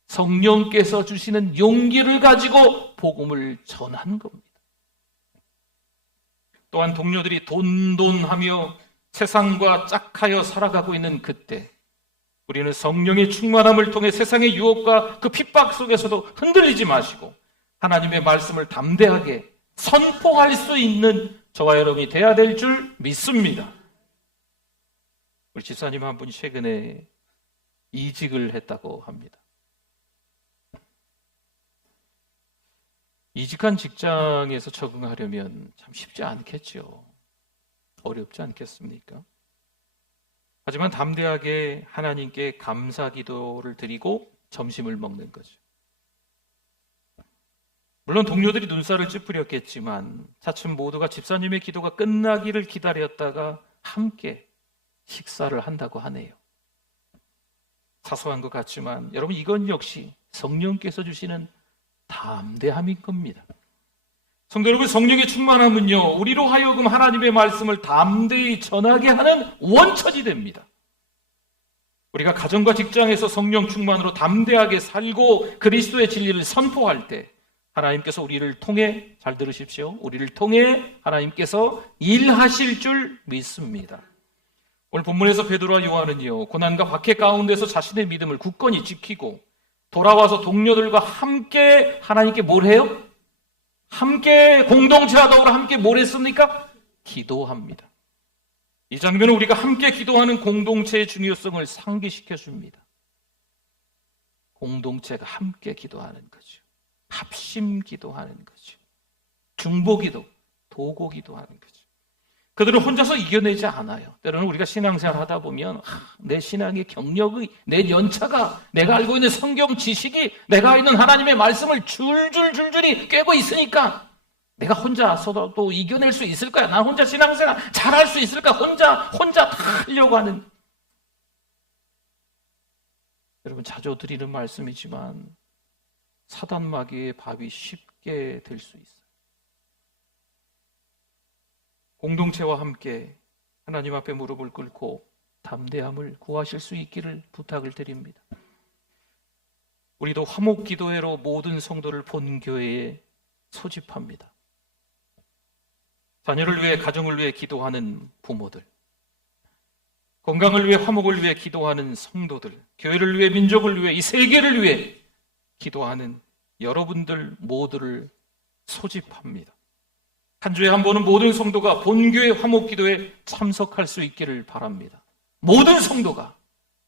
성령께서 주시는 용기를 가지고 복음을 전하는 겁니다. 또한 동료들이 돈돈하며 세상과 짝하여 살아가고 있는 그때 우리는 성령의 충만함을 통해 세상의 유혹과 그 핍박 속에서도 흔들리지 마시고 하나님의 말씀을 담대하게 선포할 수 있는 저와 여러분이 돼야 될 줄 믿습니다. 우리 집사님 한 분이 최근에 이직을 했다고 합니다. 이직한 직장에서 적응하려면 참 쉽지 않겠죠. 어렵지 않겠습니까? 하지만 담대하게 하나님께 감사 기도를 드리고 점심을 먹는 거죠. 물론 동료들이 눈살을 찌푸렸겠지만 차츰 모두가 집사님의 기도가 끝나기를 기다렸다가 함께 식사를 한다고 하네요. 사소한 것 같지만 여러분, 이건 역시 성령께서 주시는 담대함인 겁니다. 성도 여러분, 성령의 충만함은요, 우리로 하여금 하나님의 말씀을 담대히 전하게 하는 원천이 됩니다. 우리가 가정과 직장에서 성령 충만으로 담대하게 살고 그리스도의 진리를 선포할 때 하나님께서 우리를 통해, 잘 들으십시오, 우리를 통해 하나님께서 일하실 줄 믿습니다. 오늘 본문에서 베드로와 요한은요, 고난과 박해 가운데서 자신의 믿음을 굳건히 지키고 돌아와서 동료들과 함께 하나님께 뭘 해요? 함께 공동체하다고 함께 뭘 했습니까? 기도합니다. 이 장면은 우리가 함께 기도하는 공동체의 중요성을 상기시켜 줍니다. 공동체가 함께 기도하는 거죠. 합심 기도하는 거죠. 중보기도, 도고기도 하는 거죠. 그들은 혼자서 이겨내지 않아요. 때로는 우리가 신앙생활 하다 보면 내 신앙의 경력이, 내 연차가, 내가 알고 있는 성경 지식이, 내가 있는 하나님의 말씀을 줄줄이 꿰고 있으니까 내가 혼자서도 또 이겨낼 수 있을 거야. 난 혼자 신앙생활 잘할 수 있을까? 혼자 다 하려고 하는. 여러분, 자주 드리는 말씀이지만 사단 마귀의 밥이 쉽게 될 수 있어요. 공동체와 함께 하나님 앞에 무릎을 꿇고 담대함을 구하실 수 있기를 부탁을 드립니다. 우리도 화목기도회로 모든 성도를 본교회에 소집합니다. 자녀를 위해, 가정을 위해 기도하는 부모들, 건강을 위해, 화목을 위해 기도하는 성도들, 교회를 위해, 민족을 위해, 이 세계를 위해 기도하는 여러분들 모두를 소집합니다. 한 주에 한 번은 모든 성도가 본교회 화목기도에 참석할 수 있기를 바랍니다. 모든 성도가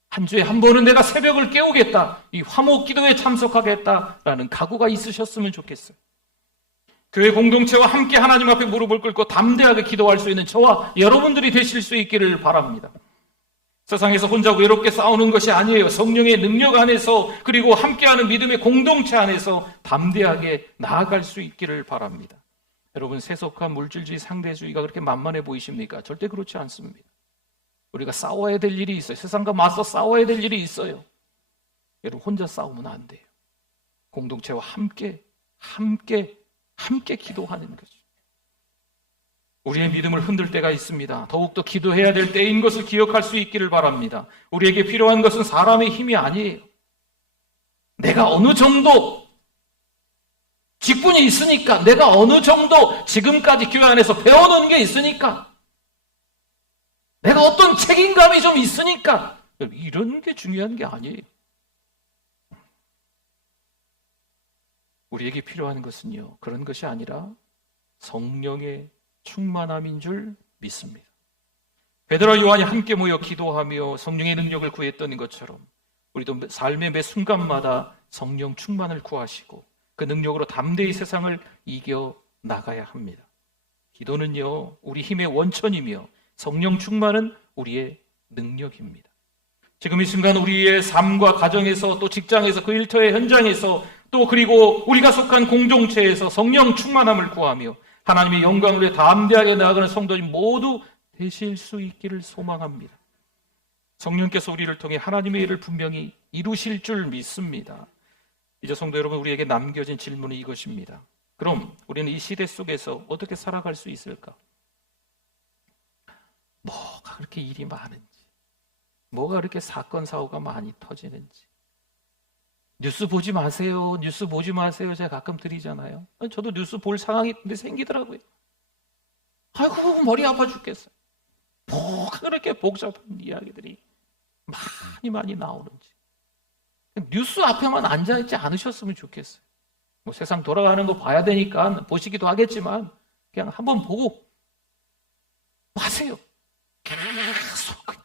한 주에 한 번은 내가 새벽을 깨우겠다, 이 화목기도에 참석하겠다라는 각오가 있으셨으면 좋겠어요. 교회 공동체와 함께 하나님 앞에 무릎을 꿇고 담대하게 기도할 수 있는 저와 여러분들이 되실 수 있기를 바랍니다. 세상에서 혼자 외롭게 싸우는 것이 아니에요. 성령의 능력 안에서, 그리고 함께하는 믿음의 공동체 안에서 담대하게 나아갈 수 있기를 바랍니다. 여러분, 세속화, 물질주의, 상대주의가 그렇게 만만해 보이십니까? 절대 그렇지 않습니다. 우리가 싸워야 될 일이 있어요. 세상과 맞서 싸워야 될 일이 있어요. 여러분, 혼자 싸우면 안 돼요. 공동체와 함께 기도하는 거죠. 우리의 믿음을 흔들 때가 있습니다. 더욱더 기도해야 될 때인 것을 기억할 수 있기를 바랍니다. 우리에게 필요한 것은 사람의 힘이 아니에요. 내가 어느 정도 직분이 있으니까, 내가 어느 정도 지금까지 교회 안에서 배워놓은 게 있으니까, 내가 어떤 책임감이 좀 있으니까, 이런 게 중요한 게 아니에요. 우리에게 필요한 것은요, 그런 것이 아니라 성령의 충만함인 줄 믿습니다. 베드로와 요한이 함께 모여 기도하며 성령의 능력을 구했던 것처럼 우리도 삶의 매 순간마다 성령 충만을 구하시고 그 능력으로 담대히 세상을 이겨 나가야 합니다. 기도는요, 우리 힘의 원천이며 성령 충만은 우리의 능력입니다. 지금 이 순간 우리의 삶과 가정에서, 또 직장에서, 그 일터의 현장에서, 또 그리고 우리가 속한 공동체에서 성령 충만함을 구하며 하나님의 영광을 위해 담대하게 나아가는 성도님 모두 되실 수 있기를 소망합니다. 성령께서 우리를 통해 하나님의 일을 분명히 이루실 줄 믿습니다. 이제 성도 여러분, 우리에게 남겨진 질문은 이것입니다. 그럼 우리는 이 시대 속에서 어떻게 살아갈 수 있을까? 뭐가 그렇게 일이 많은지, 뭐가 그렇게 사건 사고가 많이 터지는지. 뉴스 보지 마세요, 뉴스 보지 마세요, 제가 가끔 드리잖아요. 저도 뉴스 볼 상황이 근데 생기더라고요. 아이고, 머리 아파 죽겠어요. 뭐가 그렇게 복잡한 이야기들이 많이 나오는지. 뉴스 앞에만 앉아있지 않으셨으면 좋겠어요. 뭐 세상 돌아가는 거 봐야 되니까 보시기도 하겠지만 그냥 한번 보고 마세요. 계속 그냥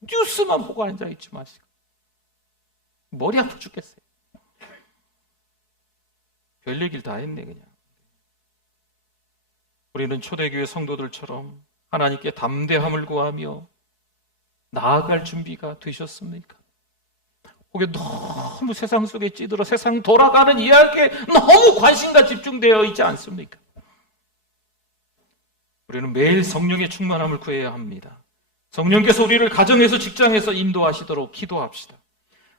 뉴스만 보고 앉아있지 마시고. 머리 아파 죽겠어요. 별 얘기를 다 했네 그냥. 우리는 초대교회 성도들처럼 하나님께 담대함을 구하며 나아갈 준비가 되셨습니까? 혹여 너무 세상 속에 찌들어 세상 돌아가는 이야기에 너무 관심과 집중되어 있지 않습니까? 우리는 매일 성령의 충만함을 구해야 합니다. 성령께서 우리를 가정에서, 직장에서 인도하시도록 기도합시다.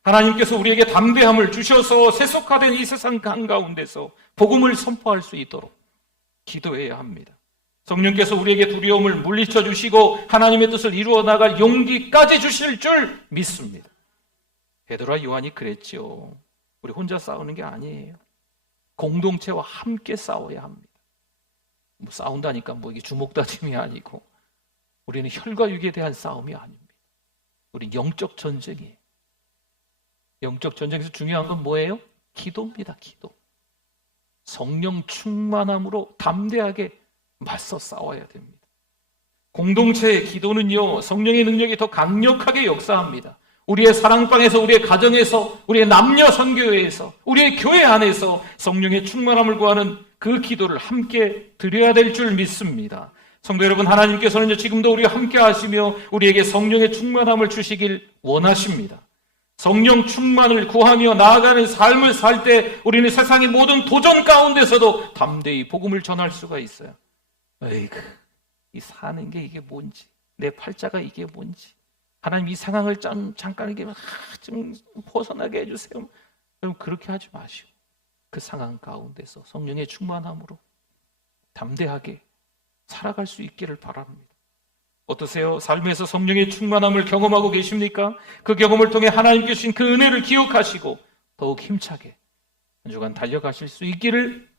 하나님께서 우리에게 담대함을 주셔서 세속화된 이 세상 한가운데서 복음을 선포할 수 있도록 기도해야 합니다. 성령께서 우리에게 두려움을 물리쳐 주시고 하나님의 뜻을 이루어 나갈 용기까지 주실 줄 믿습니다. 베드로와 요한이 그랬죠. 우리 혼자 싸우는 게 아니에요. 공동체와 함께 싸워야 합니다. 뭐 싸운다니까 뭐 이게 주먹다짐이 아니고, 우리는 혈과 육에 대한 싸움이 아닙니다. 우리 영적 전쟁이에요. 영적 전쟁에서 중요한 건 뭐예요? 기도입니다. 기도. 성령 충만함으로 담대하게 맞서 싸워야 됩니다. 공동체의 기도는요, 성령의 능력이 더 강력하게 역사합니다. 우리의 사랑방에서, 우리의 가정에서, 우리의 남녀 선교회에서, 우리의 교회 안에서 성령의 충만함을 구하는 그 기도를 함께 드려야 될 줄 믿습니다. 성도 여러분, 하나님께서는요, 지금도 우리와 함께 하시며 우리에게 성령의 충만함을 주시길 원하십니다. 성령 충만을 구하며 나아가는 삶을 살 때 우리는 세상의 모든 도전 가운데서도 담대히 복음을 전할 수가 있어요. 에이그, 이 사는 게 이게 뭔지, 내 팔자가 이게 뭔지, 하나님 이 상황을 잠깐 이게 좀 벗어나게 해주세요. 여러분, 그렇게 하지 마시고 그 상황 가운데서 성령의 충만함으로 담대하게 살아갈 수 있기를 바랍니다. 어떠세요? 삶에서 성령의 충만함을 경험하고 계십니까? 그 경험을 통해 하나님께 주신 그 은혜를 기억하시고 더욱 힘차게 한 주간 달려가실 수 있기를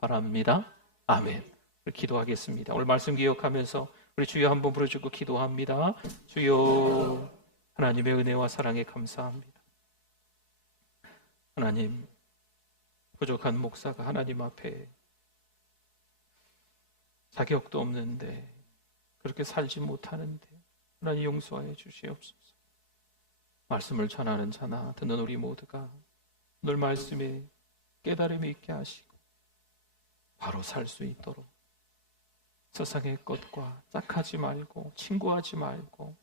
바랍니다. 아멘. 기도하겠습니다. 오늘 말씀 기억하면서 우리 주여 한번 부르짖고 기도합니다. 주여, 하나님의 은혜와 사랑에 감사합니다. 하나님, 부족한 목사가 하나님 앞에 자격도 없는데, 그렇게 살지 못하는데 하나님 용서하여 주시옵소서. 말씀을 전하는 자나 듣는 우리 모두가 오늘 말씀에 깨달음이 있게 하시고 바로 살 수 있도록 세상의 것과 짝하지 말고 친구하지 말고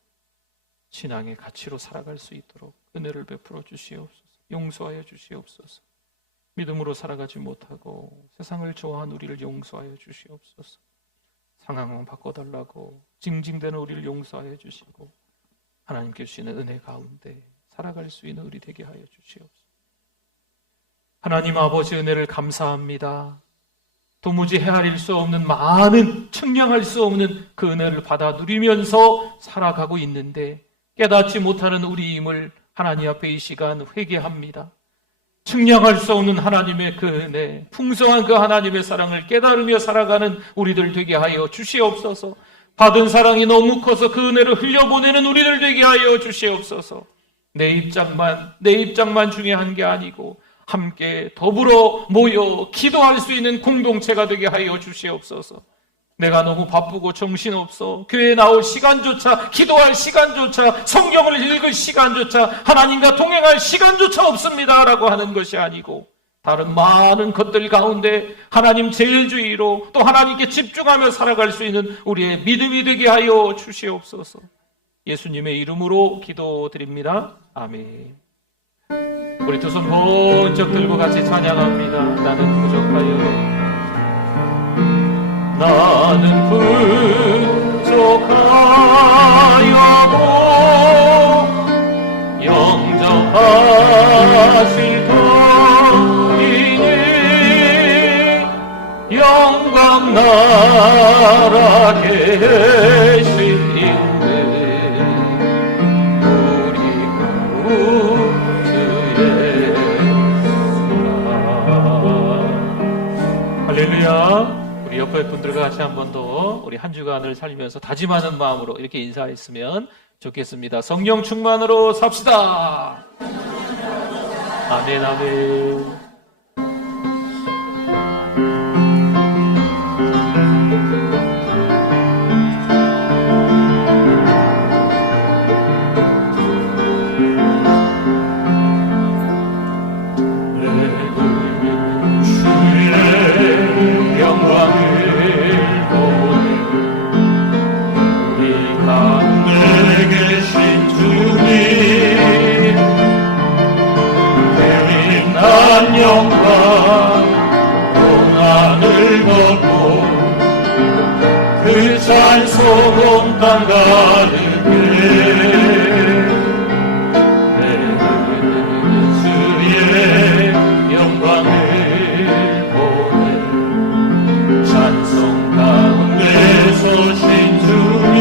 신앙의 가치로 살아갈 수 있도록 은혜를 베풀어 주시옵소서. 용서하여 주시옵소서. 믿음으로 살아가지 못하고 세상을 좋아한 우리를 용서하여 주시옵소서. 상황만 바꿔달라고 징징대는 우리를 용서하여 주시고 하나님께 주시는 은혜 가운데 살아갈 수 있는 우리 되게 하여 주시옵소서. 하나님 아버지, 은혜를 감사합니다. 도무지 헤아릴 수 없는 많은, 측량할 수 없는 그 은혜를 받아 누리면서 살아가고 있는데 깨닫지 못하는 우리임을 하나님 앞에 이 시간 회개합니다. 측량할 수 없는 하나님의 그 은혜, 풍성한 그 하나님의 사랑을 깨달으며 살아가는 우리들 되게 하여 주시옵소서. 받은 사랑이 너무 커서 그 은혜를 흘려보내는 우리들 되게 하여 주시옵소서. 내 입장만 중요한 게 아니고 함께 더불어 모여 기도할 수 있는 공동체가 되게 하여 주시옵소서. 내가 너무 바쁘고 정신없어 교회에 나올 시간조차, 기도할 시간조차, 성경을 읽을 시간조차, 하나님과 동행할 시간조차 없습니다 라고 하는 것이 아니고 다른 많은 것들 가운데 하나님 제일주의로 또 하나님께 집중하며 살아갈 수 있는 우리의 믿음이 되게 하여 주시옵소서. 예수님의 이름으로 기도드립니다. 아멘. 우리 두 손 번쩍 들고 같이 찬양합니다. 나는 부족하여, 나는 부족하여도 영접하실 터이니 영광 나라 계신 이는 우리 구주의 할렐루야. 우리 옆에 분들과 같이 한 번 더 우리 한 주간을 살면서 다짐하는 마음으로 이렇게 인사했으면 좋겠습니다. 성령 충만으로 삽시다. 아멘, 아멘. 찬송 땅 가득해 주의 영광을 보내 찬송 가운데 서신 주님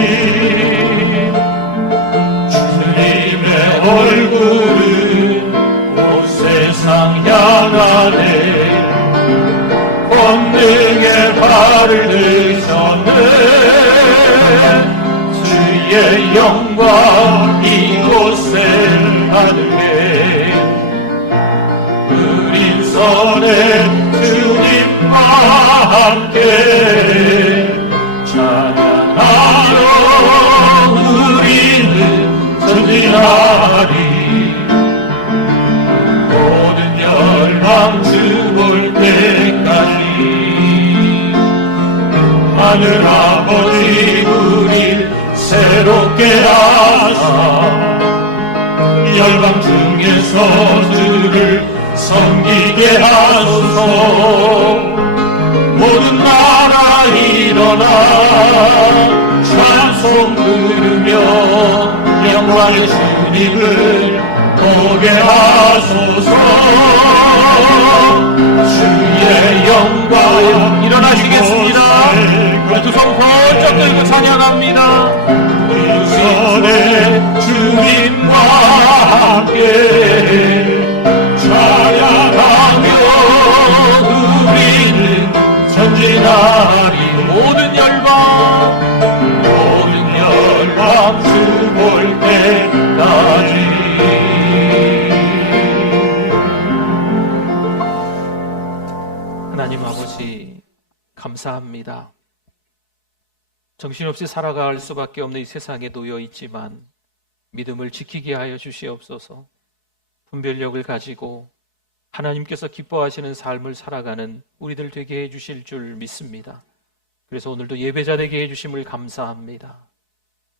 주님의 얼굴은 온 세상 향하네 권능의 발을 드셨네 주의 영광 이곳에 가득해 우린 선에 주님과 함께 찬양하여 우리는 전진하리 모든 열방 주 볼 때까지 하늘 아버지 우리 새롭게 하사 열방 중에서 주를 섬기게 하소서 모든 나라 일어나 찬송 부르며 영광의 주님을 보게 하소서 주의 영광 일어나시겠습니다. 우리 두 손 번쩍 들고 찬양합니다. 우리 손에 주님과 함께 찬양하며 우리는 전진하리 모든 열방 주 볼 때까지 하나님 아버지 감사합니다. 정신없이 살아갈 수밖에 없는 이 세상에 놓여 있지만 믿음을 지키게 하여 주시옵소서. 분별력을 가지고 하나님께서 기뻐하시는 삶을 살아가는 우리들 되게 해주실 줄 믿습니다. 그래서 오늘도 예배자 되게 해주심을 감사합니다.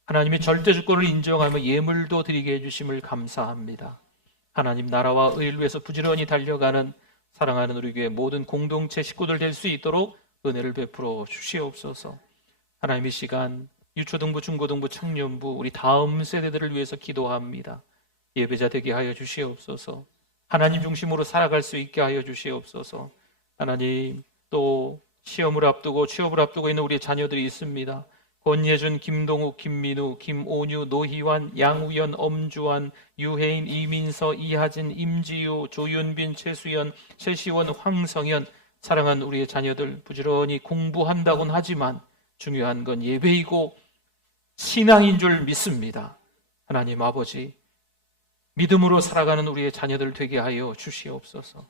하나님의 절대 주권을 인정하며 예물도 드리게 해주심을 감사합니다. 하나님 나라와 의를 위해서 부지런히 달려가는 사랑하는 우리 교회 모든 공동체 식구들 될 수 있도록 은혜를 베풀어 주시옵소서. 하나님 이 시간 유초등부, 중고등부, 청년부 우리 다음 세대들을 위해서 기도합니다. 예배자 되게 하여 주시옵소서. 하나님 중심으로 살아갈 수 있게 하여 주시옵소서. 하나님 또 시험을 앞두고 취업을 앞두고 있는 우리 자녀들이 있습니다. 권예준, 김동욱, 김민우, 김오뉴, 노희환, 양우연, 엄주환, 유혜인, 이민서, 이하진, 임지유, 조윤빈, 최수연, 최시원, 황성현, 사랑하는 우리의 자녀들 부지런히 공부한다곤 하지만 중요한 건 예배이고 신앙인 줄 믿습니다. 하나님 아버지, 믿음으로 살아가는 우리의 자녀들 되게 하여 주시옵소서.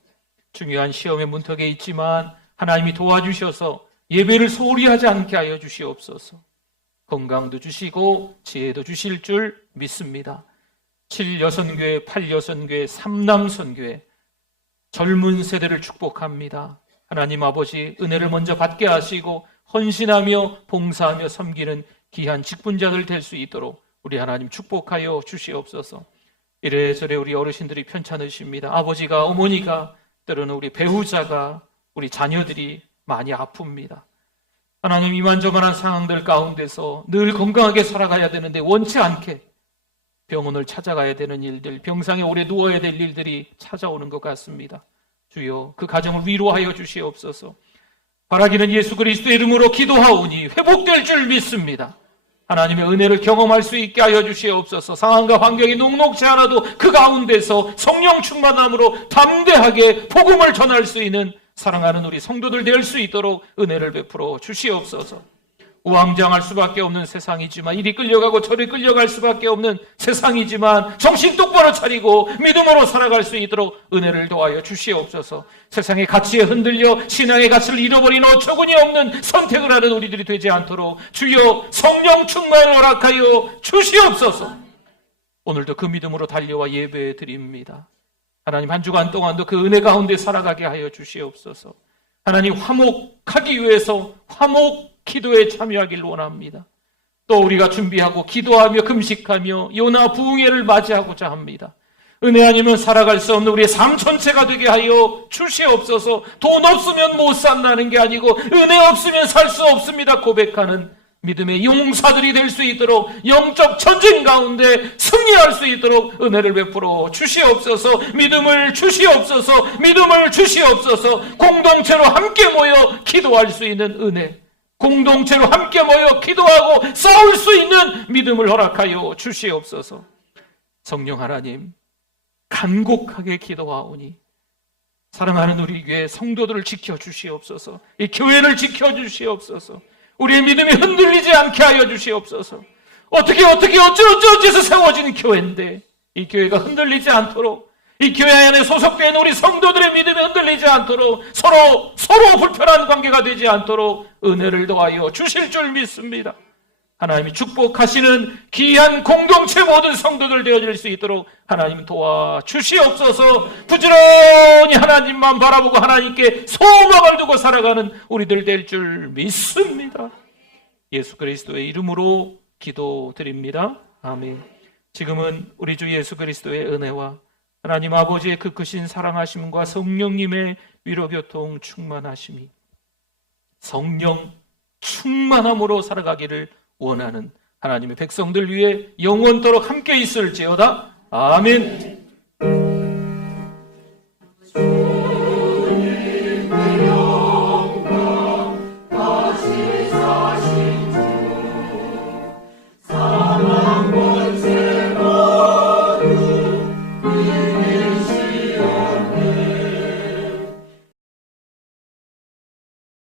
중요한 시험의 문턱에 있지만 하나님이 도와주셔서 예배를 소홀히 하지 않게 하여 주시옵소서. 건강도 주시고 지혜도 주실 줄 믿습니다. 7여선교회, 8여선교회, 3남선교회 젊은 세대를 축복합니다. 하나님 아버지, 은혜를 먼저 받게 하시고 헌신하며 봉사하며 섬기는 귀한 직분자들 될 수 있도록 우리 하나님 축복하여 주시옵소서. 이래저래 우리 어르신들이 편찮으십니다. 아버지가, 어머니가, 때로는 우리 배우자가, 우리 자녀들이 많이 아픕니다. 하나님, 이만저만한 상황들 가운데서 늘 건강하게 살아가야 되는데 원치 않게 병원을 찾아가야 되는 일들, 병상에 오래 누워야 될 일들이 찾아오는 것 같습니다. 주여, 그 가정을 위로하여 주시옵소서. 바라기는 예수 그리스도의 이름으로 기도하오니 회복될 줄 믿습니다. 하나님의 은혜를 경험할 수 있게 하여 주시옵소서. 상황과 환경이 녹록지 않아도 그 가운데서 성령 충만함으로 담대하게 복음을 전할 수 있는 사랑하는 우리 성도들 될 수 있도록 은혜를 베풀어 주시옵소서. 우왕좌왕할 수밖에 없는 세상이지만, 이리 끌려가고 저리 끌려갈 수밖에 없는 세상이지만 정신 똑바로 차리고 믿음으로 살아갈 수 있도록 은혜를 도와여 주시옵소서. 세상의 가치에 흔들려 신앙의 가치를 잃어버린 어처구니 없는 선택을 하는 우리들이 되지 않도록 주여 성령 충만을 허락하여 주시옵소서. 오늘도 그 믿음으로 달려와 예배 드립니다. 하나님, 한 주간 동안도 그 은혜 가운데 살아가게 하여 주시옵소서. 하나님, 화목하기 위해서 화목 기도에 참여하길 원합니다. 또 우리가 준비하고 기도하며 금식하며 요나 부흥회를 맞이하고자 합니다. 은혜 아니면 살아갈 수 없는 우리의 삶 전체가 되게 하여 주시옵소서. 돈 없으면 못 산다는 게 아니고 은혜 없으면 살 수 없습니다 고백하는 믿음의 용사들이 될 수 있도록, 영적 전쟁 가운데 승리할 수 있도록 은혜를 베풀어 주시옵소서. 믿음을 주시옵소서. 믿음을 주시옵소서. 공동체로 함께 모여 기도할 수 있는 은혜, 공동체로 함께 모여 기도하고 싸울 수 있는 믿음을 허락하여 주시옵소서. 성령 하나님, 간곡하게 기도하오니 사랑하는 우리 교회 성도들을 지켜주시옵소서. 이 교회를 지켜주시옵소서. 우리의 믿음이 흔들리지 않게 하여 주시옵소서. 어째서 세워진 교회인데 이 교회가 흔들리지 않도록, 이 교회 안에 소속되어 있는 우리 성도들의 믿음이 흔들리지 않도록, 서로 불편한 관계가 되지 않도록 은혜를 더하여 주실 줄 믿습니다. 하나님이 축복하시는 귀한 공동체 모든 성도들 되어질 수 있도록 하나님 도와주시옵소서. 부지런히 하나님만 바라보고 하나님께 소망을 두고 살아가는 우리들 될 줄 믿습니다. 예수 그리스도의 이름으로 기도드립니다. 아멘. 지금은 우리 주 예수 그리스도의 은혜와 하나님 아버지의 그 크신 사랑하심과 성령님의 위로교통 충만하심이, 성령 충만함으로 살아가기를 원하는 하나님의 백성들 위해 영원토록 함께 있을지어다. 아멘.